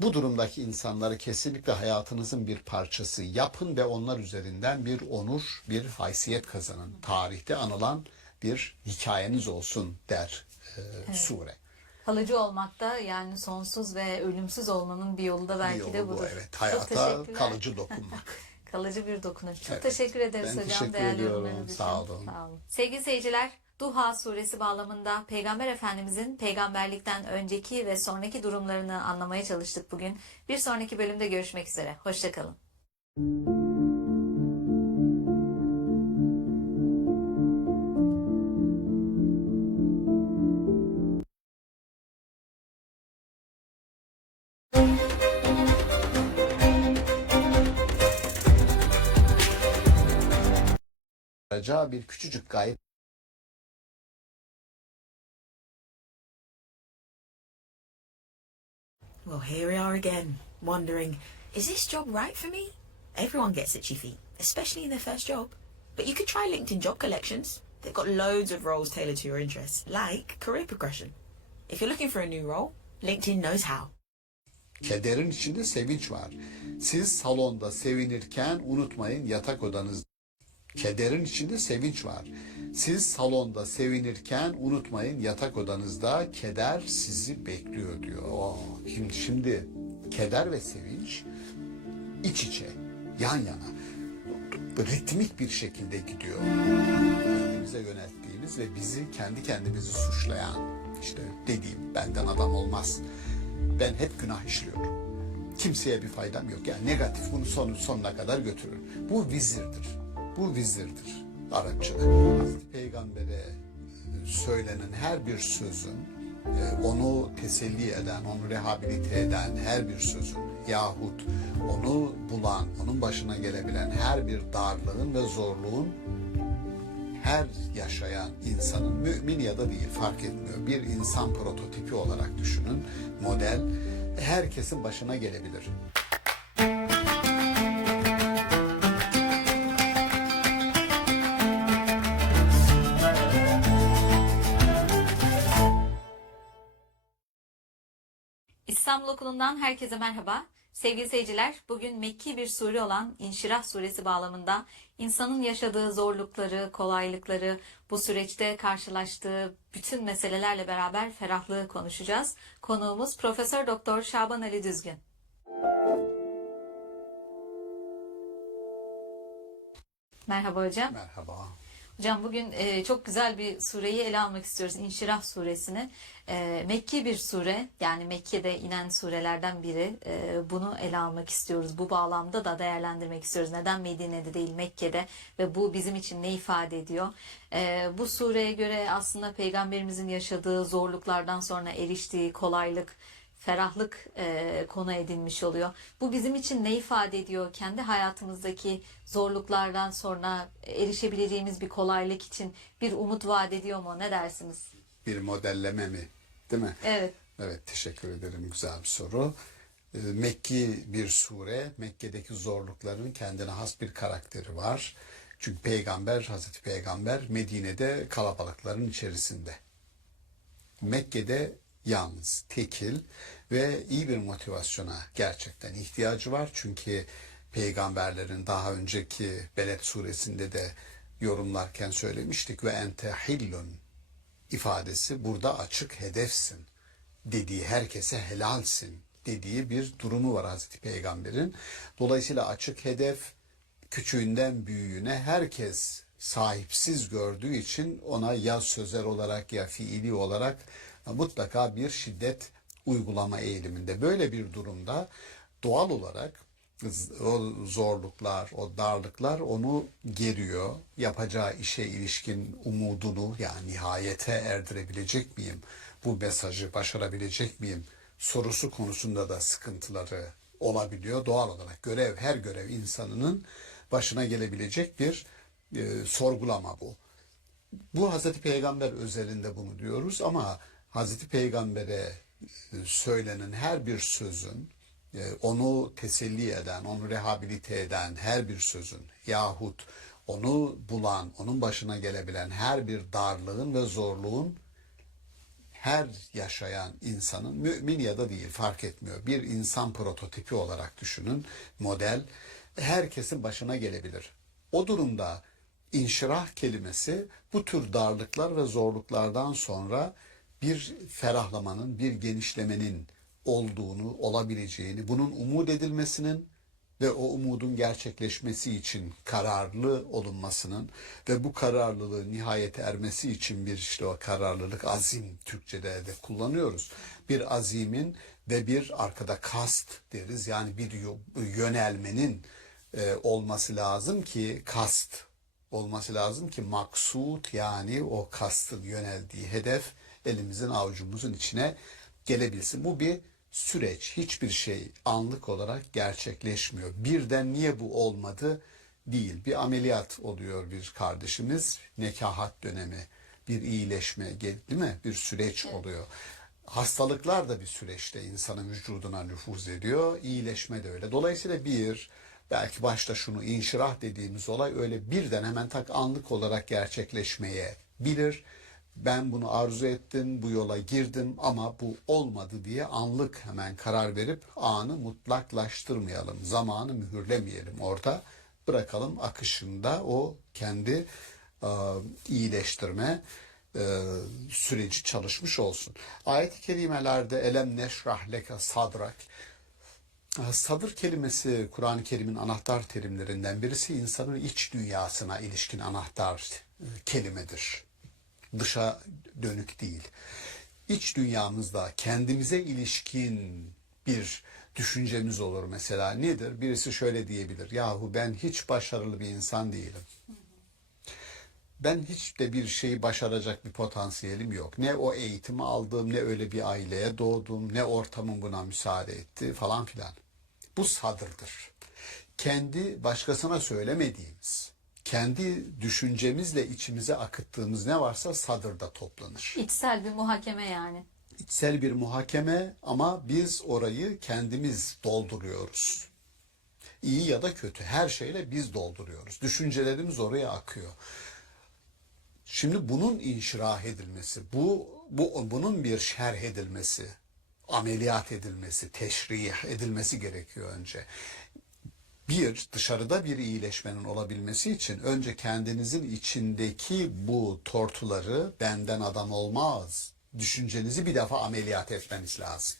bu durumdaki insanları kesinlikle hayatınızın bir parçası yapın ve onlar üzerinden bir onur, bir haysiyet kazanın. Tarihte anılan bir hikayeniz olsun der sure. Kalıcı olmak da yani sonsuz ve ölümsüz olmanın bir yolu da belki Bir de yolu bu, budur. evet. Çok Hayata teşekkürler. kalıcı dokunmak. Kalıcı bir dokunuş. Çok Evet. teşekkür ederiz Ben hocam teşekkür değerli ediyorum. yorumlarınız için. Sağ olun. Sağ olun. Sevgili seyirciler, Duha suresi bağlamında Peygamber Efendimizin peygamberlikten önceki ve sonraki durumlarını anlamaya çalıştık bugün. Bir sonraki bölümde görüşmek üzere. Hoşçakalın. Bir küçücük gayet Well, here we are again, wondering, is this job right for me? Everyone gets itchy feet, especially in their first job. But you could try LinkedIn Job Collections. They've got loads of roles tailored to your interests, like career progression. If you're looking for a new role, LinkedIn knows how. kederin içinde sevinç var. Siz salonda sevinirken unutmayın yatak odanız. Kederin içinde sevinç var. Siz salonda sevinirken unutmayın yatak odanızda keder sizi bekliyor diyor. Şimdi keder ve sevinç iç içe, yan yana, ritmik bir şekilde gidiyor. Kendimize yönelttiğimiz ve bizi kendi kendimizi suçlayan, işte dediğim benden adam olmaz. Ben hep günah işliyorum. Kimseye bir faydam yok. Yani negatif bunu sonuna kadar götürür. Bu vizirdir. Bu vizirdir Arapçada. Hazreti Peygamber'e söylenen her bir sözün, onu teselli eden, onu rehabilite eden her bir sözün yahut onu bulan, onun başına gelebilen her bir darlığın ve zorluğun her yaşayan insanın, mümin ya da değil fark etmiyor, bir insan prototipi olarak düşünün, model, herkesin başına gelebilir. İstanbul Okulu'ndan herkese merhaba. Sevgili seyirciler, bugün Mekki bir sure olan İnşirah suresi bağlamında insanın yaşadığı zorlukları, kolaylıkları, bu süreçte karşılaştığı bütün meselelerle beraber ferahlığı konuşacağız. Konuğumuz Profesör Doktor Şaban Ali Düzgün. Merhaba hocam. Merhaba. Hocam bugün çok güzel bir sureyi ele almak istiyoruz. İnşirah suresini. Mekki bir sure, yani Mekke'de inen surelerden biri. Bunu ele almak istiyoruz. Bu bağlamda da değerlendirmek istiyoruz. Neden Medine'de değil Mekke'de ve bu bizim için ne ifade ediyor? Bu sureye göre aslında Peygamberimizin yaşadığı zorluklardan sonra eriştiği kolaylık, ferahlık konu edilmiş oluyor. Bu bizim için ne ifade ediyor? Kendi hayatımızdaki zorluklardan sonra erişebileceğimiz bir kolaylık için bir umut vaat ediyor mu? Ne dersiniz? Bir modelleme mi? Değil mi? Evet. Evet, teşekkür ederim. Güzel bir soru. Mekki bir sure. Mekke'deki zorlukların kendine has bir karakteri var. Çünkü Peygamber, Hazreti Peygamber Medine'de kalabalıkların içerisinde. Mekke'de yalnız, tekil ve iyi bir motivasyona gerçekten ihtiyacı var. Çünkü peygamberlerin daha önceki Beled suresinde de yorumlarken söylemiştik ve ente hillun ifadesi burada açık hedefsin dediği, herkese helalsin dediği bir durumu var Hazreti Peygamber'in. Dolayısıyla açık hedef, küçüğünden büyüğüne herkes sahipsiz gördüğü için ona ya sözel olarak ya fiili olarak mutlaka bir şiddet uygulama eğiliminde. Böyle bir durumda doğal olarak o zorluklar, o darlıklar onu geriyor. Yapacağı işe ilişkin umudunu, yani nihayete erdirebilecek miyim? Bu mesajı başarabilecek miyim? Sorusu konusunda da sıkıntıları olabiliyor. Doğal olarak her görev insanının başına gelebilecek bir sorgulama bu. Bu Hazreti Peygamber özelinde bunu diyoruz ama Hazreti Peygamber'e söylenen her bir sözün, onu teselli eden, onu rehabilite eden her bir sözün yahut onu bulan, onun başına gelebilen her bir darlığın ve zorluğun her yaşayan insanın, mümin ya da değil fark etmiyor, bir insan prototipi olarak düşünün, model, herkesin başına gelebilir. O durumda inşirah kelimesi bu tür darlıklar ve zorluklardan sonra bir ferahlamanın, bir genişlemenin olduğunu, olabileceğini, bunun umut edilmesinin ve o umudun gerçekleşmesi için kararlı olunmasının ve bu kararlılığın nihayete ermesi için bir işte o kararlılık, azim Türkçe'de de kullanıyoruz. Bir azimin ve bir arkada kast deriz. Yani bir yönelmenin olması lazım ki kast olması lazım ki maksut yani o kastın yöneldiği hedef elimizin avucumuzun içine gelebilsin. Bu bir süreç. Hiçbir şey anlık olarak gerçekleşmiyor. Birden niye bu olmadı değil. Bir ameliyat oluyor bir kardeşimiz. Nekahat dönemi, bir iyileşme, değil mi? Bir süreç oluyor. Hastalıklar da bir süreçte insanın vücuduna nüfuz ediyor. İyileşme de öyle. Dolayısıyla belki başta şunu inşirah dediğimiz olay öyle birden hemen anlık olarak gerçekleşmeye bilir. Ben bunu arzu ettim, bu yola girdim ama bu olmadı diye anlık hemen karar verip anı mutlaklaştırmayalım. Zamanı mühürlemeyelim orada. Bırakalım akışında o kendi iyileştirme süreci çalışmış olsun. Ayet-i kerimelerde elem neşrah leke sadrak. Sadır kelimesi Kur'an-ı Kerim'in anahtar terimlerinden birisi, insanın iç dünyasına ilişkin anahtar kelimedir. Dışa dönük değil. İç dünyamızda kendimize ilişkin bir düşüncemiz olur mesela. Nedir? Birisi şöyle diyebilir. Yahu ben hiç başarılı bir insan değilim. Ben hiç de bir şeyi başaracak bir potansiyelim yok. Ne o eğitimi aldım, ne öyle bir aileye doğdum, ne ortamım buna müsaade etti falan filan. Bu sadırdır. Kendi başkasına söylemediğimiz, kendi düşüncemizle içimize akıttığımız ne varsa sadırda toplanır. İçsel bir muhakeme yani. İçsel bir muhakeme ama biz orayı kendimiz dolduruyoruz. İyi ya da kötü her şeyle biz dolduruyoruz. Düşüncelerimiz oraya akıyor. Şimdi bunun inşirah edilmesi, bunun bir şerh edilmesi, ameliyat edilmesi, teşrih edilmesi gerekiyor önce. Dışarıda bir iyileşmenin olabilmesi için önce kendinizin içindeki bu tortuları benden adam olmaz düşüncenizi bir defa ameliyat etmeniz lazım.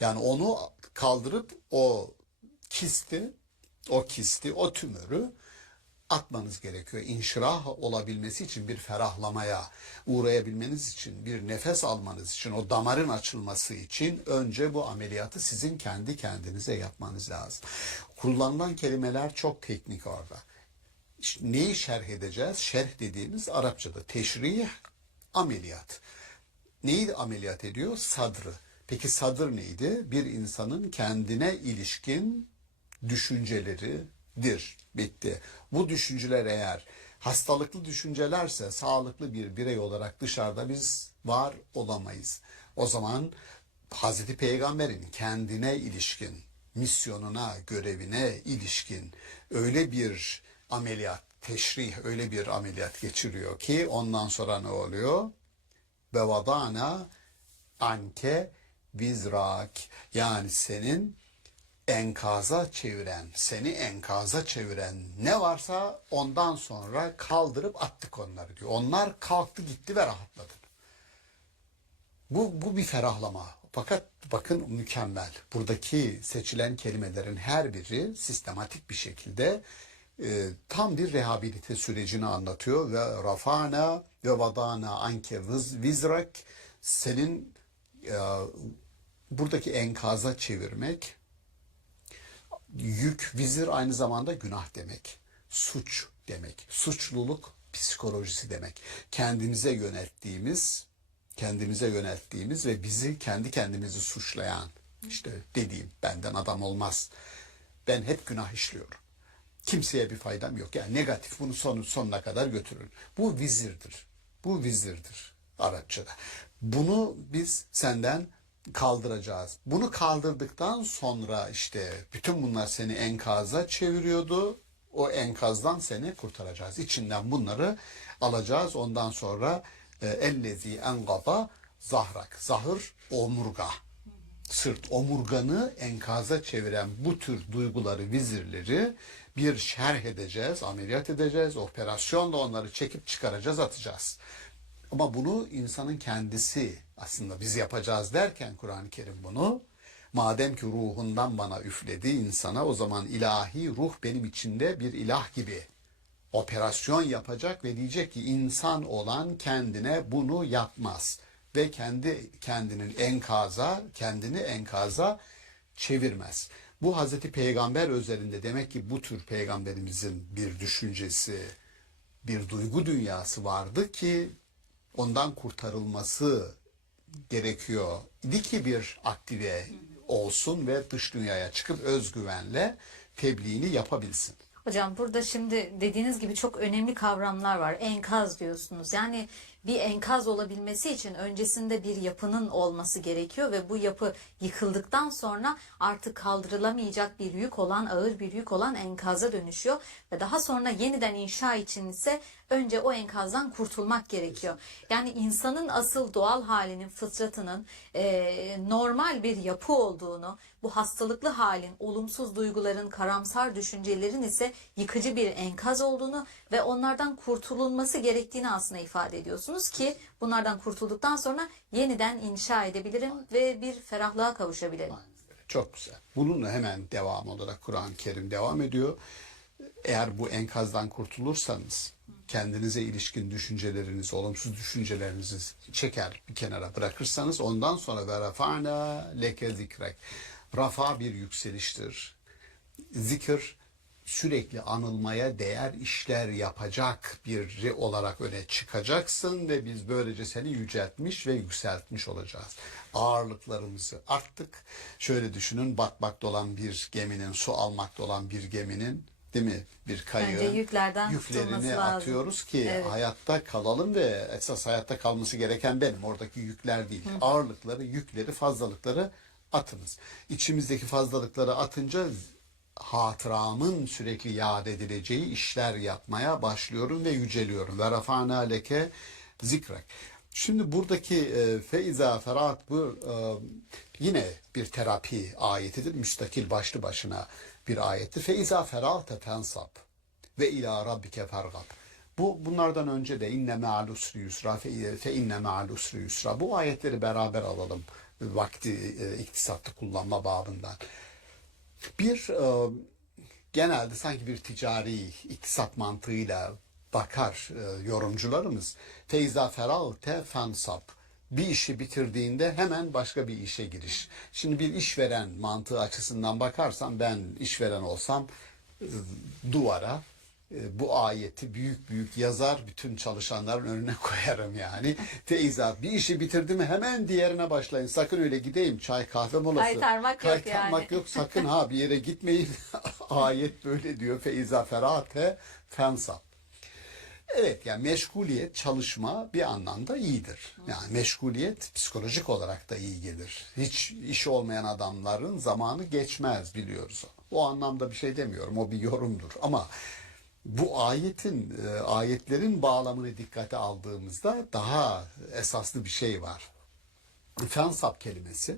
Yani onu kaldırıp o tümörü atmanız gerekiyor. İnşirah olabilmesi için, bir ferahlamaya uğrayabilmeniz için, bir nefes almanız için, o damarın açılması için önce bu ameliyatı sizin kendi kendinize yapmanız lazım. Kullanılan kelimeler çok teknik orada. İşte neyi şerh edeceğiz? Şerh dediğimiz Arapçada teşrih, ameliyat. Neyi ameliyat ediyor? Sadrı. Peki sadır neydi? Bir insanın kendine ilişkin düşünceleridir. Bitti. Bu düşünceler eğer hastalıklı düşüncelerse sağlıklı bir birey olarak dışarıda biz var olamayız. O zaman Hazreti Peygamber'in kendine ilişkin, misyonuna, görevine ilişkin öyle bir ameliyat, teşrih, öyle bir ameliyat geçiriyor ki ondan sonra ne oluyor? Ve vadana anke vizrak, yani senin seni enkaza çeviren ne varsa ondan sonra kaldırıp attık onları diyor. Onlar kalktı gitti ve rahatladı. Bu bir ferahlama. Fakat bakın mükemmel. Buradaki seçilen kelimelerin her biri sistematik bir şekilde tam bir rehabilite sürecini anlatıyor ve rafana ve vadana anke vizrak, senin buradaki enkaza çevirmek, yük, vizir aynı zamanda günah demek, suç demek, suçluluk psikolojisi demek. Kendimize yönelttiğimiz ve bizi kendi kendimizi suçlayan, işte dediğim benden adam olmaz. Ben hep günah işliyorum. Kimseye bir faydam yok. Yani negatif, bunu sonuna kadar götürün. Bu vizirdir. Bu vizirdir Arapçada. Bunu biz senden kaldıracağız. Bunu kaldırdıktan sonra işte bütün bunlar seni enkaza çeviriyordu. O enkazdan seni kurtaracağız. İçinden bunları alacağız. Ondan sonra ellezi engada zahrak. Zahır omurga. Sırt, omurganı enkaza çeviren bu tür duyguları, vizirleri bir şerh edeceğiz, ameliyat edeceğiz. Operasyonla onları çekip çıkaracağız, atacağız. Ama bunu insanın kendisi, aslında biz yapacağız derken Kur'an-ı Kerim bunu, madem ki ruhundan bana üfledi insana, o zaman ilahi ruh benim içinde bir ilah gibi operasyon yapacak ve diyecek ki insan olan kendine bunu yapmaz ve kendini enkaza çevirmez. Bu Hazreti Peygamber özelinde demek ki bu tür peygamberimizin bir düşüncesi, bir duygu dünyası vardı ki ondan kurtarılması gerekiyor. Ki bir aktive olsun ve dış dünyaya çıkıp özgüvenle tebliğini yapabilsin. Hocam burada şimdi dediğiniz gibi çok önemli kavramlar var. Enkaz diyorsunuz. Yani bir enkaz olabilmesi için öncesinde bir yapının olması gerekiyor ve bu yapı yıkıldıktan sonra artık kaldırılamayacak bir yük olan, ağır bir yük olan enkaza dönüşüyor ve daha sonra yeniden inşa için ise önce o enkazdan kurtulmak gerekiyor. Yani insanın asıl doğal halinin, fıtratının normal bir yapı olduğunu, bu hastalıklı halin, olumsuz duyguların, karamsar düşüncelerin ise yıkıcı bir enkaz olduğunu ve onlardan kurtulunması gerektiğini aslında ifade ediyorsunuz ki bunlardan kurtulduktan sonra yeniden inşa edebilirim ve bir ferahlığa kavuşabilirim. Çok güzel. Bununla hemen devam olarak Kur'an-ı Kerim devam ediyor. Eğer bu enkazdan kurtulursanız kendinize ilişkin düşüncelerinizi, olumsuz düşüncelerinizi çeker bir kenara bırakırsanız ondan sonra ve rafa'na leke zikrek. Rafa bir yükseliştir. Zikir sürekli anılmaya değer işler yapacak biri olarak öne çıkacaksın ve biz böylece seni yüceltmiş ve yükseltmiş olacağız. Ağırlıklarımızı arttık. Şöyle düşünün, batmakta olan bir geminin, su almakta olan bir geminin, değil mi? Bir kayığın Önce yüklerden yüklerini kurtulması lazım. atıyoruz ki Evet. hayatta kalalım ve esas hayatta kalması gereken benim. Oradaki yükler değil. Ağırlıkları, yükleri, fazlalıkları atınız. İçimizdeki fazlalıkları atınca hatıramın sürekli yad edileceği işler yapmaya başlıyorum ve yüceliyorum. Ve rafa'na leke zikrek. Şimdi buradaki feiza ferat bu yine bir terapi ayetidir. Müstakil başlı başına bir ayettir. Feiza ferate fensab ve ila rabbike fergab. Bunlardan önce de inne ma'al usri yusra fe inne ma'al usri yusra. Bu ayetleri beraber alalım. Vakti iktisatlı kullanma babından. Bir genelde sanki bir ticari iktisat mantığıyla bakar yorumcularımız. Feyza feralte fensab. Bir işi bitirdiğinde hemen başka bir işe giriş. Şimdi bir işveren mantığı açısından bakarsam, ben işveren olsam duvara bu ayeti büyük büyük yazar, bütün çalışanların önüne koyarım yani. Feyza bir işi bitirdi mi hemen diğerine başlayın. Sakın öyle gideyim çay kahve molası. Kaytarmak yok Kaytarmak yani. yok, sakın ha bir yere gitmeyin. Ayet böyle diyor. Feyza ferate fensab. Evet, yani meşguliyet, çalışma bir anlamda iyidir. Yani meşguliyet psikolojik olarak da iyi gelir. Hiç işi olmayan adamların zamanı geçmez, biliyoruz. O anlamda bir şey demiyorum. O bir yorumdur. Ama bu ayetlerin bağlamını dikkate aldığımızda daha esaslı bir şey var. Fensab kelimesi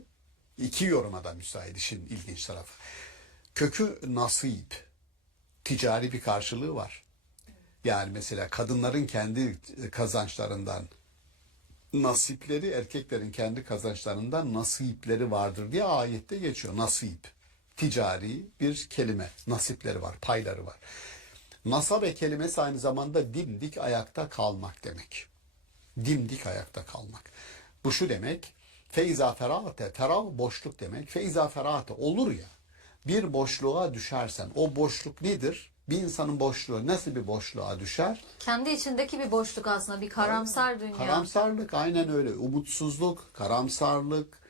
iki yoruma da müsait, işin ilginç tarafı. Kökü nasip, ticari bir karşılığı var. Yani mesela kadınların kendi kazançlarından nasipleri, erkeklerin kendi kazançlarından nasipleri vardır diye ayette geçiyor. Nasip, ticari bir kelime, nasipleri var, payları var. Nasabe kelimesi aynı zamanda dimdik ayakta kalmak demek. Dimdik ayakta kalmak. Bu şu demek, feiza ferate, ferah boşluk demek. Feiza ferate olur ya, bir boşluğa düşersen, o boşluk nedir? Bir insanın boşluğu nasıl bir boşluğa düşer? Kendi içindeki bir boşluk aslında, bir karamsar dünya. Karamsarlık, aynen öyle. Umutsuzluk, karamsarlık,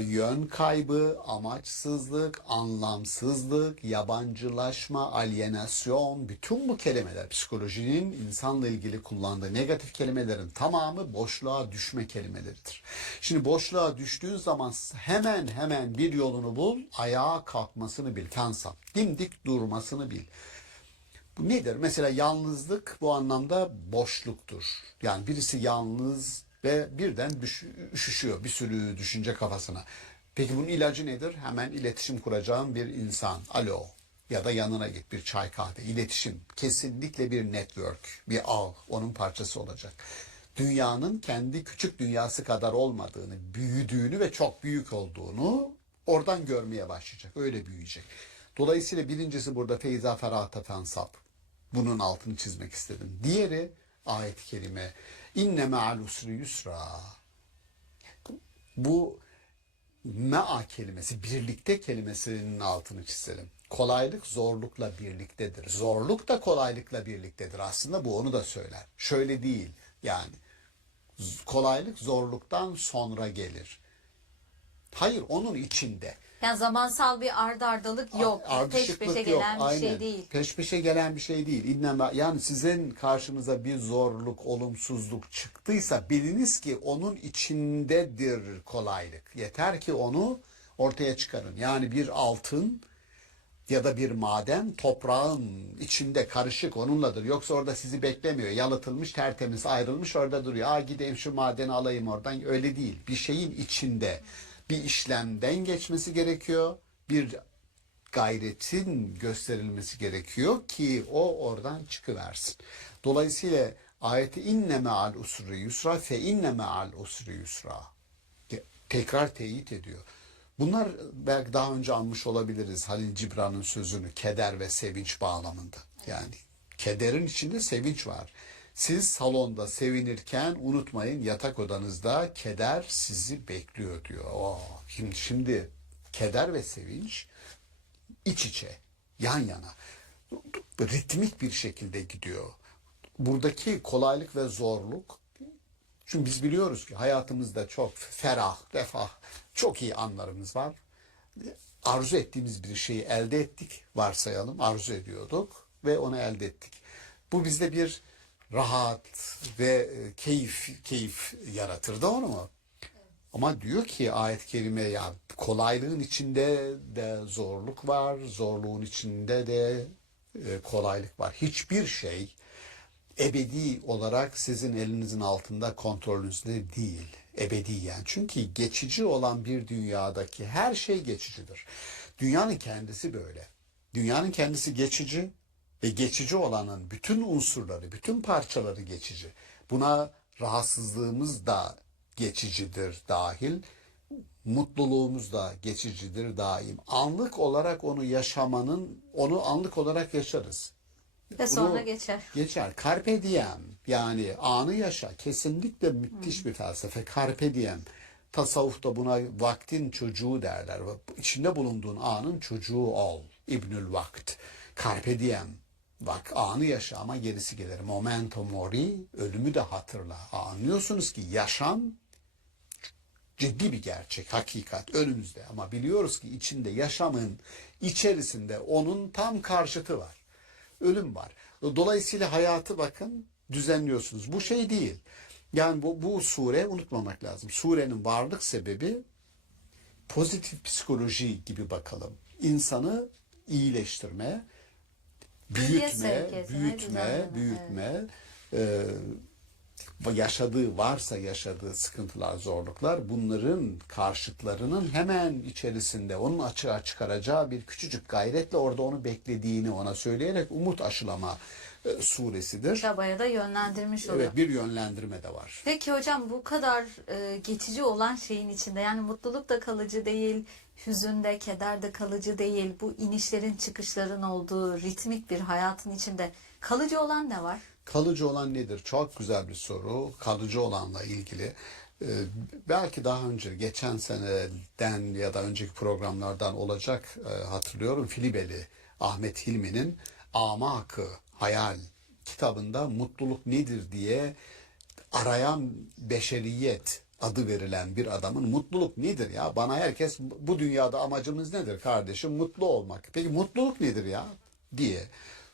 yön kaybı, amaçsızlık, anlamsızlık, yabancılaşma, alienasyon, bütün bu kelimeler psikolojinin insanla ilgili kullandığı negatif kelimelerin tamamı boşluğa düşme kelimeleridir. Şimdi boşluğa düştüğün zaman hemen bir yolunu bul, ayağa kalkmasını bil, fensab, dimdik durmasını bil. Bu nedir? Mesela yalnızlık bu anlamda boşluktur. Yani birisi yalnız ve birden üşüşüyor bir sürü düşünce kafasına. Peki bunun ilacı nedir? Hemen iletişim kuracağın bir insan. Alo, ya da yanına git, bir çay kahve, iletişim. Kesinlikle bir network, bir ağ, onun parçası olacak. dünyanın kendi küçük dünyası kadar olmadığını, büyüdüğünü ve çok büyük olduğunu oradan görmeye başlayacak. Öyle büyüyecek. Dolayısıyla birincisi burada feyza ferahte fensab. Bunun altını çizmek istedim. Diğeri ayet-i kerime. İnne me'al usri yusra. Bu mea kelimesi, birlikte kelimesinin altını çizelim. Kolaylık zorlukla birliktedir. Zorluk da kolaylıkla birliktedir. Aslında bu onu da söyler. Şöyle değil. Yani kolaylık zorluktan sonra gelir. Hayır, onun içinde. Yani zamansal bir ardalık yok. Peş Ardışıklık peşe yok. gelen bir şey Aynen. değil. Peş peşe gelen bir şey değil. İnnema, yani sizin karşınıza bir zorluk, olumsuzluk çıktıysa biliniz ki onun içindedir kolaylık. Yeter ki onu ortaya çıkarın. Yani bir altın ya da bir maden toprağın içinde karışık onunladır. Yoksa orada sizi beklemiyor. Yalıtılmış, tertemiz, ayrılmış orada duruyor. Aa, gideyim şu madeni alayım oradan. Öyle değil. Bir şeyin içinde bir işlemden geçmesi gerekiyor. Bir gayretin gösterilmesi gerekiyor ki o oradan çıkıversin. Dolayısıyla ayeti inne me'al usri yusra fe inne me'al usri yusra. Tekrar teyit ediyor. Bunlar belki daha önce anmış olabiliriz Halil Cibran'ın sözünü keder ve sevinç bağlamında. Yani kederin içinde sevinç var. Siz salonda sevinirken unutmayın yatak odanızda keder sizi bekliyor diyor. Şimdi keder ve sevinç iç içe, yan yana, ritmik bir şekilde gidiyor. Buradaki kolaylık ve zorluk, çünkü biz biliyoruz ki hayatımızda çok ferah, refah, çok iyi anlarımız var. Arzu ettiğimiz bir şeyi elde ettik, varsayalım, arzu ediyorduk ve onu elde ettik. Bu bizde bir rahat ve keyif yaratır, doğru mu? Ama diyor ki ayet-i kerime ya kolaylığın içinde de zorluk var, zorluğun içinde de kolaylık var. Hiçbir şey ebedi olarak sizin elinizin altında, kontrolünüzde değil. Ebediyen. Çünkü geçici olan bir dünyadaki her şey geçicidir. Dünyanın kendisi böyle. Dünyanın kendisi geçici ve geçici olanın bütün unsurları, bütün parçaları geçici. Buna rahatsızlığımız da geçicidir dahil. Mutluluğumuz da geçicidir daim. Anlık olarak onu yaşamanın, onu anlık olarak yaşarız. Ve sonra Bunu geçer. Geçer. Carpe diem, yani anı yaşa. Kesinlikle müthiş bir felsefe. Carpe diem. Tasavvufta buna vaktin çocuğu derler. İçinde bulunduğun anın çocuğu ol. İbnül Vakt. Carpe diem. Bak anı yaşa ama gerisi gelir. Memento mori, ölümü de hatırla. Anlıyorsunuz ki yaşam ciddi bir gerçek, hakikat önümüzde. Ama biliyoruz ki içinde, yaşamın içerisinde onun tam karşıtı var. Ölüm var. Dolayısıyla hayatı bakın düzenliyorsunuz. Bu şey değil. Yani bu sure unutmamak lazım. Surenin varlık sebebi pozitif psikoloji gibi bakalım. İnsanı iyileştirme, İyiye sevk etme, büyütme, düzenleme, yaşadığı sıkıntılar, zorluklar, bunların karşıtlarının hemen içerisinde onun açığa çıkaracağı bir küçücük gayretle orada onu beklediğini ona söyleyerek umut aşılama suresidir. Çabaya da yönlendirmiş oluyor. Evet, bir yönlendirme de var. Peki hocam bu kadar geçici olan şeyin içinde yani mutluluk da kalıcı değil, hüzün de, keder de kalıcı değil. Bu inişlerin çıkışların olduğu ritmik bir hayatın içinde kalıcı olan ne var? Kalıcı olan nedir? Çok güzel bir soru. Kalıcı olanla ilgili. Belki daha önce geçen seneden ya da önceki programlardan olacak hatırlıyorum. Filibeli Ahmet Hilmi'nin Amakı Hayal kitabında mutluluk nedir diye arayan beşeriyet adı verilen bir adamın mutluluk nedir ya? Bana herkes bu dünyada amacımız nedir kardeşim? Mutlu olmak. Peki mutluluk nedir ya? Diye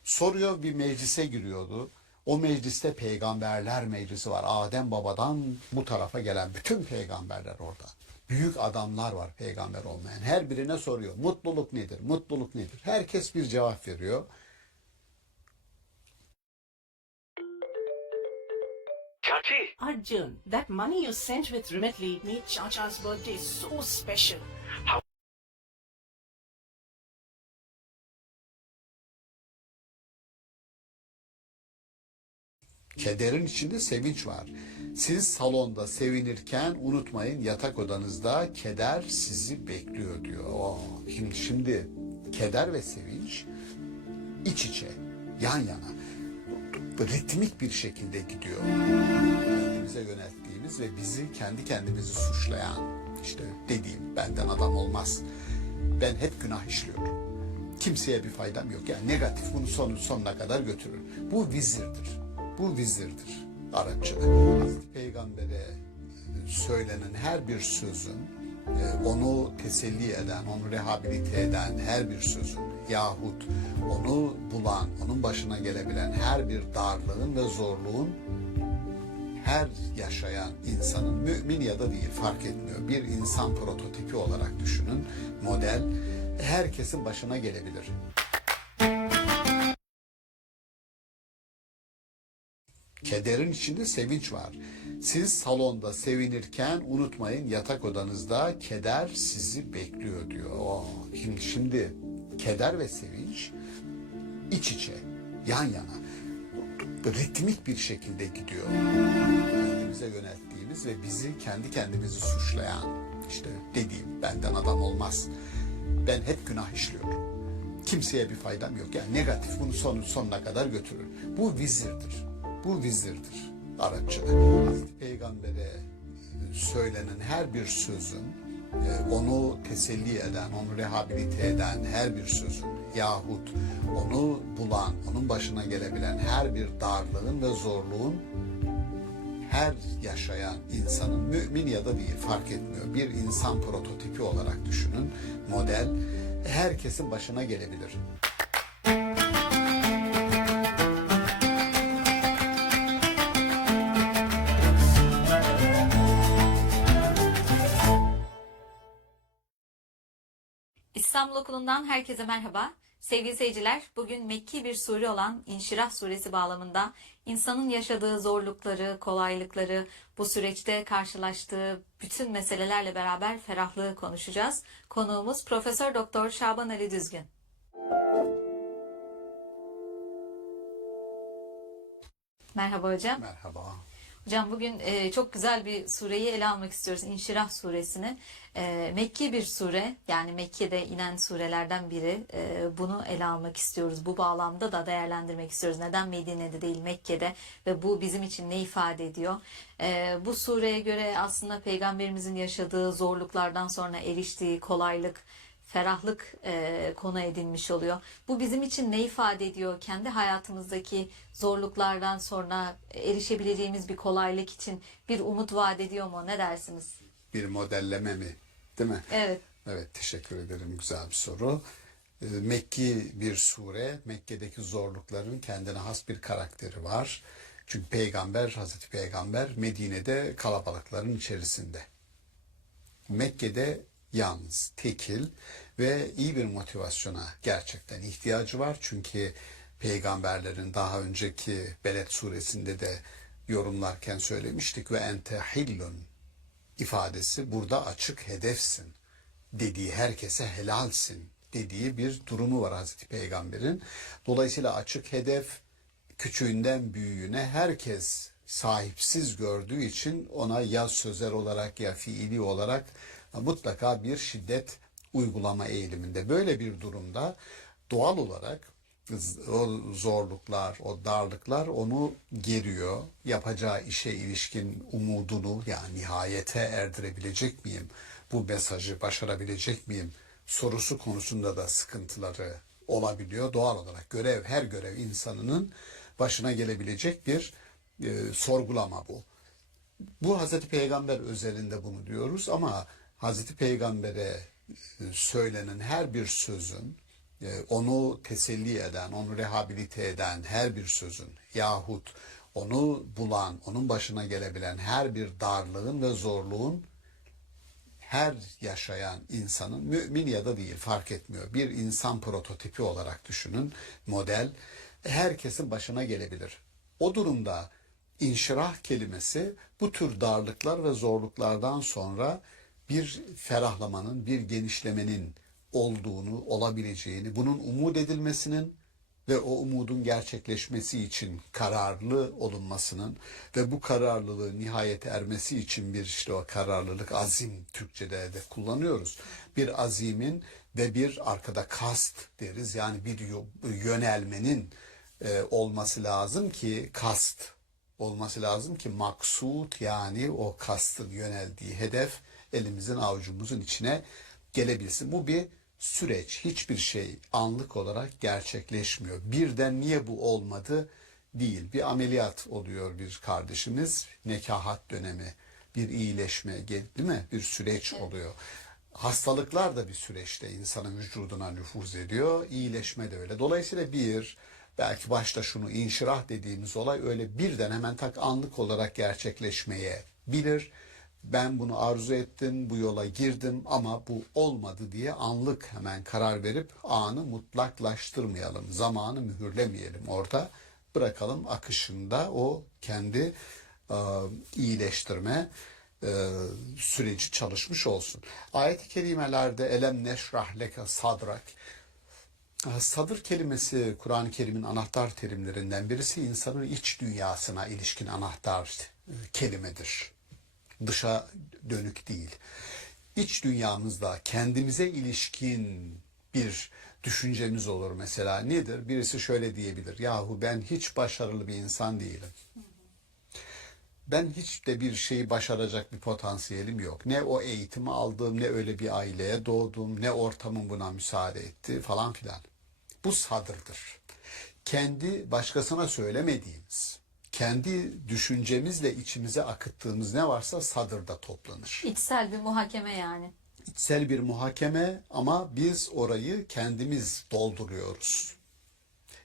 soruyor, bir meclise giriyordu. O mecliste peygamberler meclisi var. Adem babadan bu tarafa gelen bütün peygamberler orada. Büyük adamlar var peygamber olmayan. Her birine soruyor. Mutluluk nedir? Mutluluk nedir? Herkes bir cevap veriyor. Chachi, Arjun, that money you sent with Remitly made Chacha's birthday so special. Kederin içinde sevinç var. Siz salonda sevinirken unutmayın yatak odanızda keder sizi bekliyor diyor. Şimdi keder ve sevinç iç içe, yan yana, ritmik bir şekilde gidiyor. Kendimize yönelttiğimiz ve bizi kendi kendimizi suçlayan, işte dediğim benden adam olmaz. Ben hep günah işliyorum. Kimseye bir faydam yok. Yani negatif bunu sonuna kadar götürür. Bu vizirdir. Bu vizirdir Arapçada. Hazreti Peygamber'e söylenen her bir sözün, onu teselli eden, onu rehabilite eden her bir sözün yahut onu bulan, onun başına gelebilen her bir darlığın ve zorluğun her yaşayan insanın mümin ya da değil fark etmiyor. Bir insan prototipi olarak düşünün, model herkesin başına gelebilir. Kederin içinde sevinç var. Siz salonda sevinirken unutmayın yatak odanızda keder sizi bekliyor diyor. Şimdi keder ve sevinç iç içe, yan yana, ritmik bir şekilde gidiyor. Kendimize yönelttiğimiz ve bizi kendi kendimizi suçlayan, işte dediğim benden adam olmaz. Ben hep günah işliyorum. Kimseye bir faydam yok. Yani negatif bunu sonuna kadar götürür. Bu vizirdir. Bu vizirdir Arapçada. Hazreti Peygamber'e söylenen her bir sözün, onu teselli eden, onu rehabilite eden her bir sözün yahut onu bulan, onun başına gelebilen her bir darlığın ve zorluğun her yaşayan insanın mümin ya da değil fark etmiyor. Bir insan prototipi olarak düşünün, model herkesin başına gelebilir. İstanbul Okulu'ndan herkese merhaba. Sevgili seyirciler, bugün Mekki bir sure olan İnşirah suresi bağlamında insanın yaşadığı zorlukları, kolaylıkları, bu süreçte karşılaştığı bütün meselelerle beraber ferahlığı konuşacağız. Konuğumuz Profesör Doktor Şaban Ali Düzgün. Merhaba hocam. Merhaba. Hocam bugün çok güzel bir sureyi ele almak istiyoruz. İnşirah suresini. Mekki bir sure, yani Mekke'de inen surelerden biri. Bunu ele almak istiyoruz. Bu bağlamda da değerlendirmek istiyoruz. Neden Medine'de değil Mekke'de ve bu bizim için ne ifade ediyor? Bu sureye göre aslında Peygamberimizin yaşadığı zorluklardan sonra eriştiği kolaylık, ferahlık konu edilmiş oluyor. Bu bizim için ne ifade ediyor? Kendi hayatımızdaki zorluklardan sonra erişebileceğimiz bir kolaylık için bir umut vaat ediyor mu? Ne dersiniz? Bir modelleme mi? Değil mi? Evet. Evet, teşekkür ederim. Güzel bir soru. Mekki bir sure. Mekke'deki zorlukların kendine has bir karakteri var. Çünkü Hazreti Peygamber Medine'de kalabalıkların içerisinde. Mekke'de yalnız, tekil ve iyi bir motivasyona gerçekten ihtiyacı var. Çünkü peygamberlerin daha önceki Beled suresinde de yorumlarken söylemiştik ve ente hillun ifadesi burada açık hedefsin dediği, herkese helalsin dediği bir durumu var Hazreti Peygamber'in. Dolayısıyla açık hedef, küçüğünden büyüğüne herkes sahipsiz gördüğü için ona ya sözel olarak ya fiili olarak mutlaka bir şiddet uygulama eğiliminde. Böyle bir durumda doğal olarak o zorluklar, o darlıklar onu geriyor. Yapacağı işe ilişkin umudunu, yani nihayete erdirebilecek miyim? Bu mesajı başarabilecek miyim? Sorusu konusunda da sıkıntıları olabiliyor. Doğal olarak her görev insanının başına gelebilecek bir sorgulama bu. Bu Hazreti Peygamber özelinde bunu diyoruz ama Hazreti Peygamber'e söylenen her bir sözün, onu teselli eden, onu rehabilite eden her bir sözün yahut onu bulan, onun başına gelebilen her bir darlığın ve zorluğun her yaşayan insanın mümin ya da değil fark etmiyor. Bir insan prototipi olarak düşünün, model herkesin başına gelebilir. O durumda inşirah kelimesi bu tür darlıklar ve zorluklardan sonra bir ferahlamanın, bir genişlemenin olduğunu, olabileceğini, bunun umut edilmesinin ve o umudun gerçekleşmesi için kararlı olunmasının ve bu kararlılığın nihayete ermesi için bir işte o kararlılık, azim Türkçe'de de kullanıyoruz. Bir azimin ve bir arkada kast deriz. Yani bir yönelmenin olması lazım ki kast olması lazım ki maksut, yani o kastın yöneldiği hedef elimizin avucumuzun içine gelebilsin. Bu bir süreç. Hiçbir şey anlık olarak gerçekleşmiyor. Birden niye bu olmadı değil. Bir ameliyat oluyor bir kardeşimiz. Nekahat dönemi, bir iyileşme, değil mi? Bir süreç oluyor. Hastalıklar da bir süreçte insanın vücuduna nüfuz ediyor. İyileşme de öyle. Dolayısıyla belki başta şunu inşirah dediğimiz olay öyle birden hemen anlık olarak gerçekleşmeye bilir. Ben bunu arzu ettim, bu yola girdim ama bu olmadı diye anlık hemen karar verip anı mutlaklaştırmayalım. Zamanı mühürlemeyelim orada. Bırakalım akışında o kendi iyileştirme süreci çalışmış olsun. Ayet-i kerimelerde elem neşrah leke sadrak. Sadır kelimesi Kur'an-ı Kerim'in anahtar terimlerinden birisi, insanın iç dünyasına ilişkin anahtar kelimedir. Dışa dönük değil. İç dünyamızda kendimize ilişkin bir düşüncemiz olur mesela. Nedir? Birisi şöyle diyebilir. Yahu ben hiç başarılı bir insan değilim. Ben hiç de bir şeyi başaracak bir potansiyelim yok. Ne o eğitimi aldım, ne öyle bir aileye doğdum, ne ortamım buna müsaade etti falan filan. Bu sadırdır. Kendi başkasına söylemediğimiz, kendi düşüncemizle içimize akıttığımız ne varsa sadırda toplanır. İçsel bir muhakeme yani. İçsel bir muhakeme ama biz orayı kendimiz dolduruyoruz.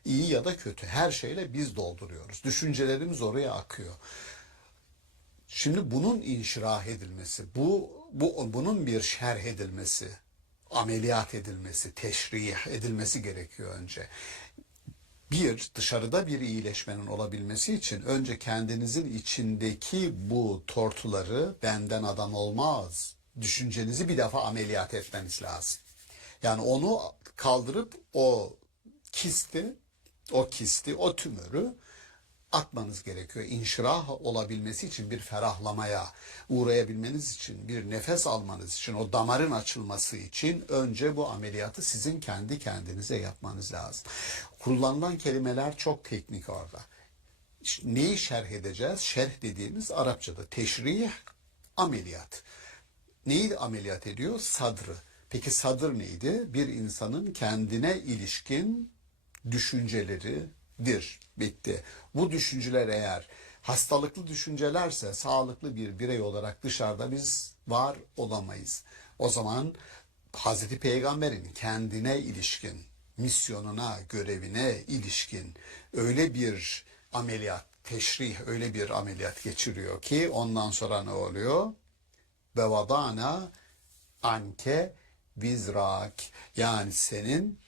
İyi ya da kötü her şeyle biz dolduruyoruz. Düşüncelerimiz oraya akıyor. Şimdi bunun inşirah edilmesi, bunun bir şerh edilmesi, ameliyat edilmesi, teşrih edilmesi gerekiyor önce. Dışarıda bir iyileşmenin olabilmesi için önce kendinizin içindeki bu tortuları, benden adam olmaz düşüncenizi bir defa ameliyat etmeniz lazım. Yani onu kaldırıp o tümörü atmanız gerekiyor. İnşirah olabilmesi için, bir ferahlamaya uğrayabilmeniz için, bir nefes almanız için, o damarın açılması için önce bu ameliyatı sizin kendi kendinize yapmanız lazım. Kullanılan kelimeler çok teknik orada. Neyi şerh edeceğiz? Şerh dediğimiz Arapçada teşrih, ameliyat. Neyi ameliyat ediyor? Sadrı. Peki sadır neydi? Bir insanın kendine ilişkin düşünceleridir. Bitti. Bu düşünceler eğer hastalıklı düşüncelerse sağlıklı bir birey olarak dışarıda biz var olamayız. O zaman Hazreti Peygamber'in kendine ilişkin, misyonuna, görevine ilişkin öyle bir ameliyat, teşrih, öyle bir ameliyat geçiriyor ki ondan sonra ne oluyor? Ve vadana anke vizrak, yani senin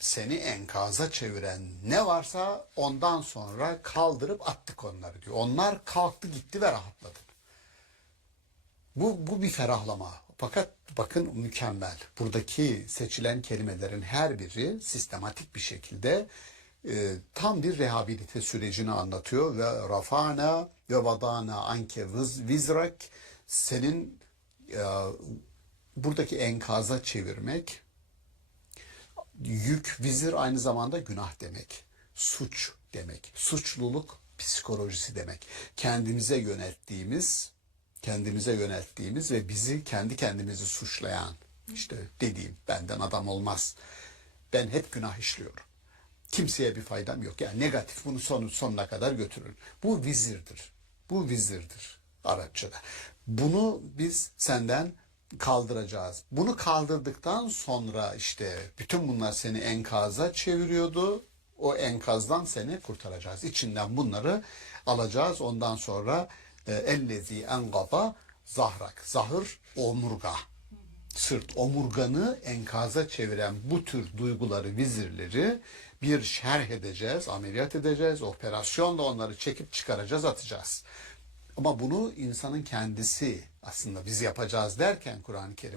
seni enkaza çeviren ne varsa ondan sonra kaldırıp attık onları diyor. Onlar kalktı gitti ve rahatladı. Bu bir ferahlama. Fakat bakın mükemmel. Buradaki seçilen kelimelerin her biri sistematik bir şekilde tam bir rehabilite sürecini anlatıyor ve rafana ve vadana anke vizrak, senin buradaki enkaza çevirmek, yük, vizir aynı zamanda günah demek, suç demek, suçluluk psikolojisi demek. Kendimize yönelttiğimiz ve bizi kendi kendimizi suçlayan, işte dediğim benden adam olmaz. Ben hep günah işliyorum. Kimseye bir faydam yok. Yani negatif, bunu sonuna kadar götürün. Bu vizirdir Arapçada. Bunu biz senden kaldıracağız. Bunu kaldırdıktan sonra işte bütün bunlar seni enkaza çeviriyordu. O enkazdan seni kurtaracağız. İçinden bunları alacağız. Ondan sonra ellezi engaba zahrak. Zahır omurga. Sırt, omurganı enkaza çeviren bu tür duyguları, vizirleri bir şerh edeceğiz, ameliyat edeceğiz, operasyonla onları çekip çıkaracağız, atacağız. Ama bunu insanın kendisi aslında biz yapacağız derken Kur'an-ı Kerim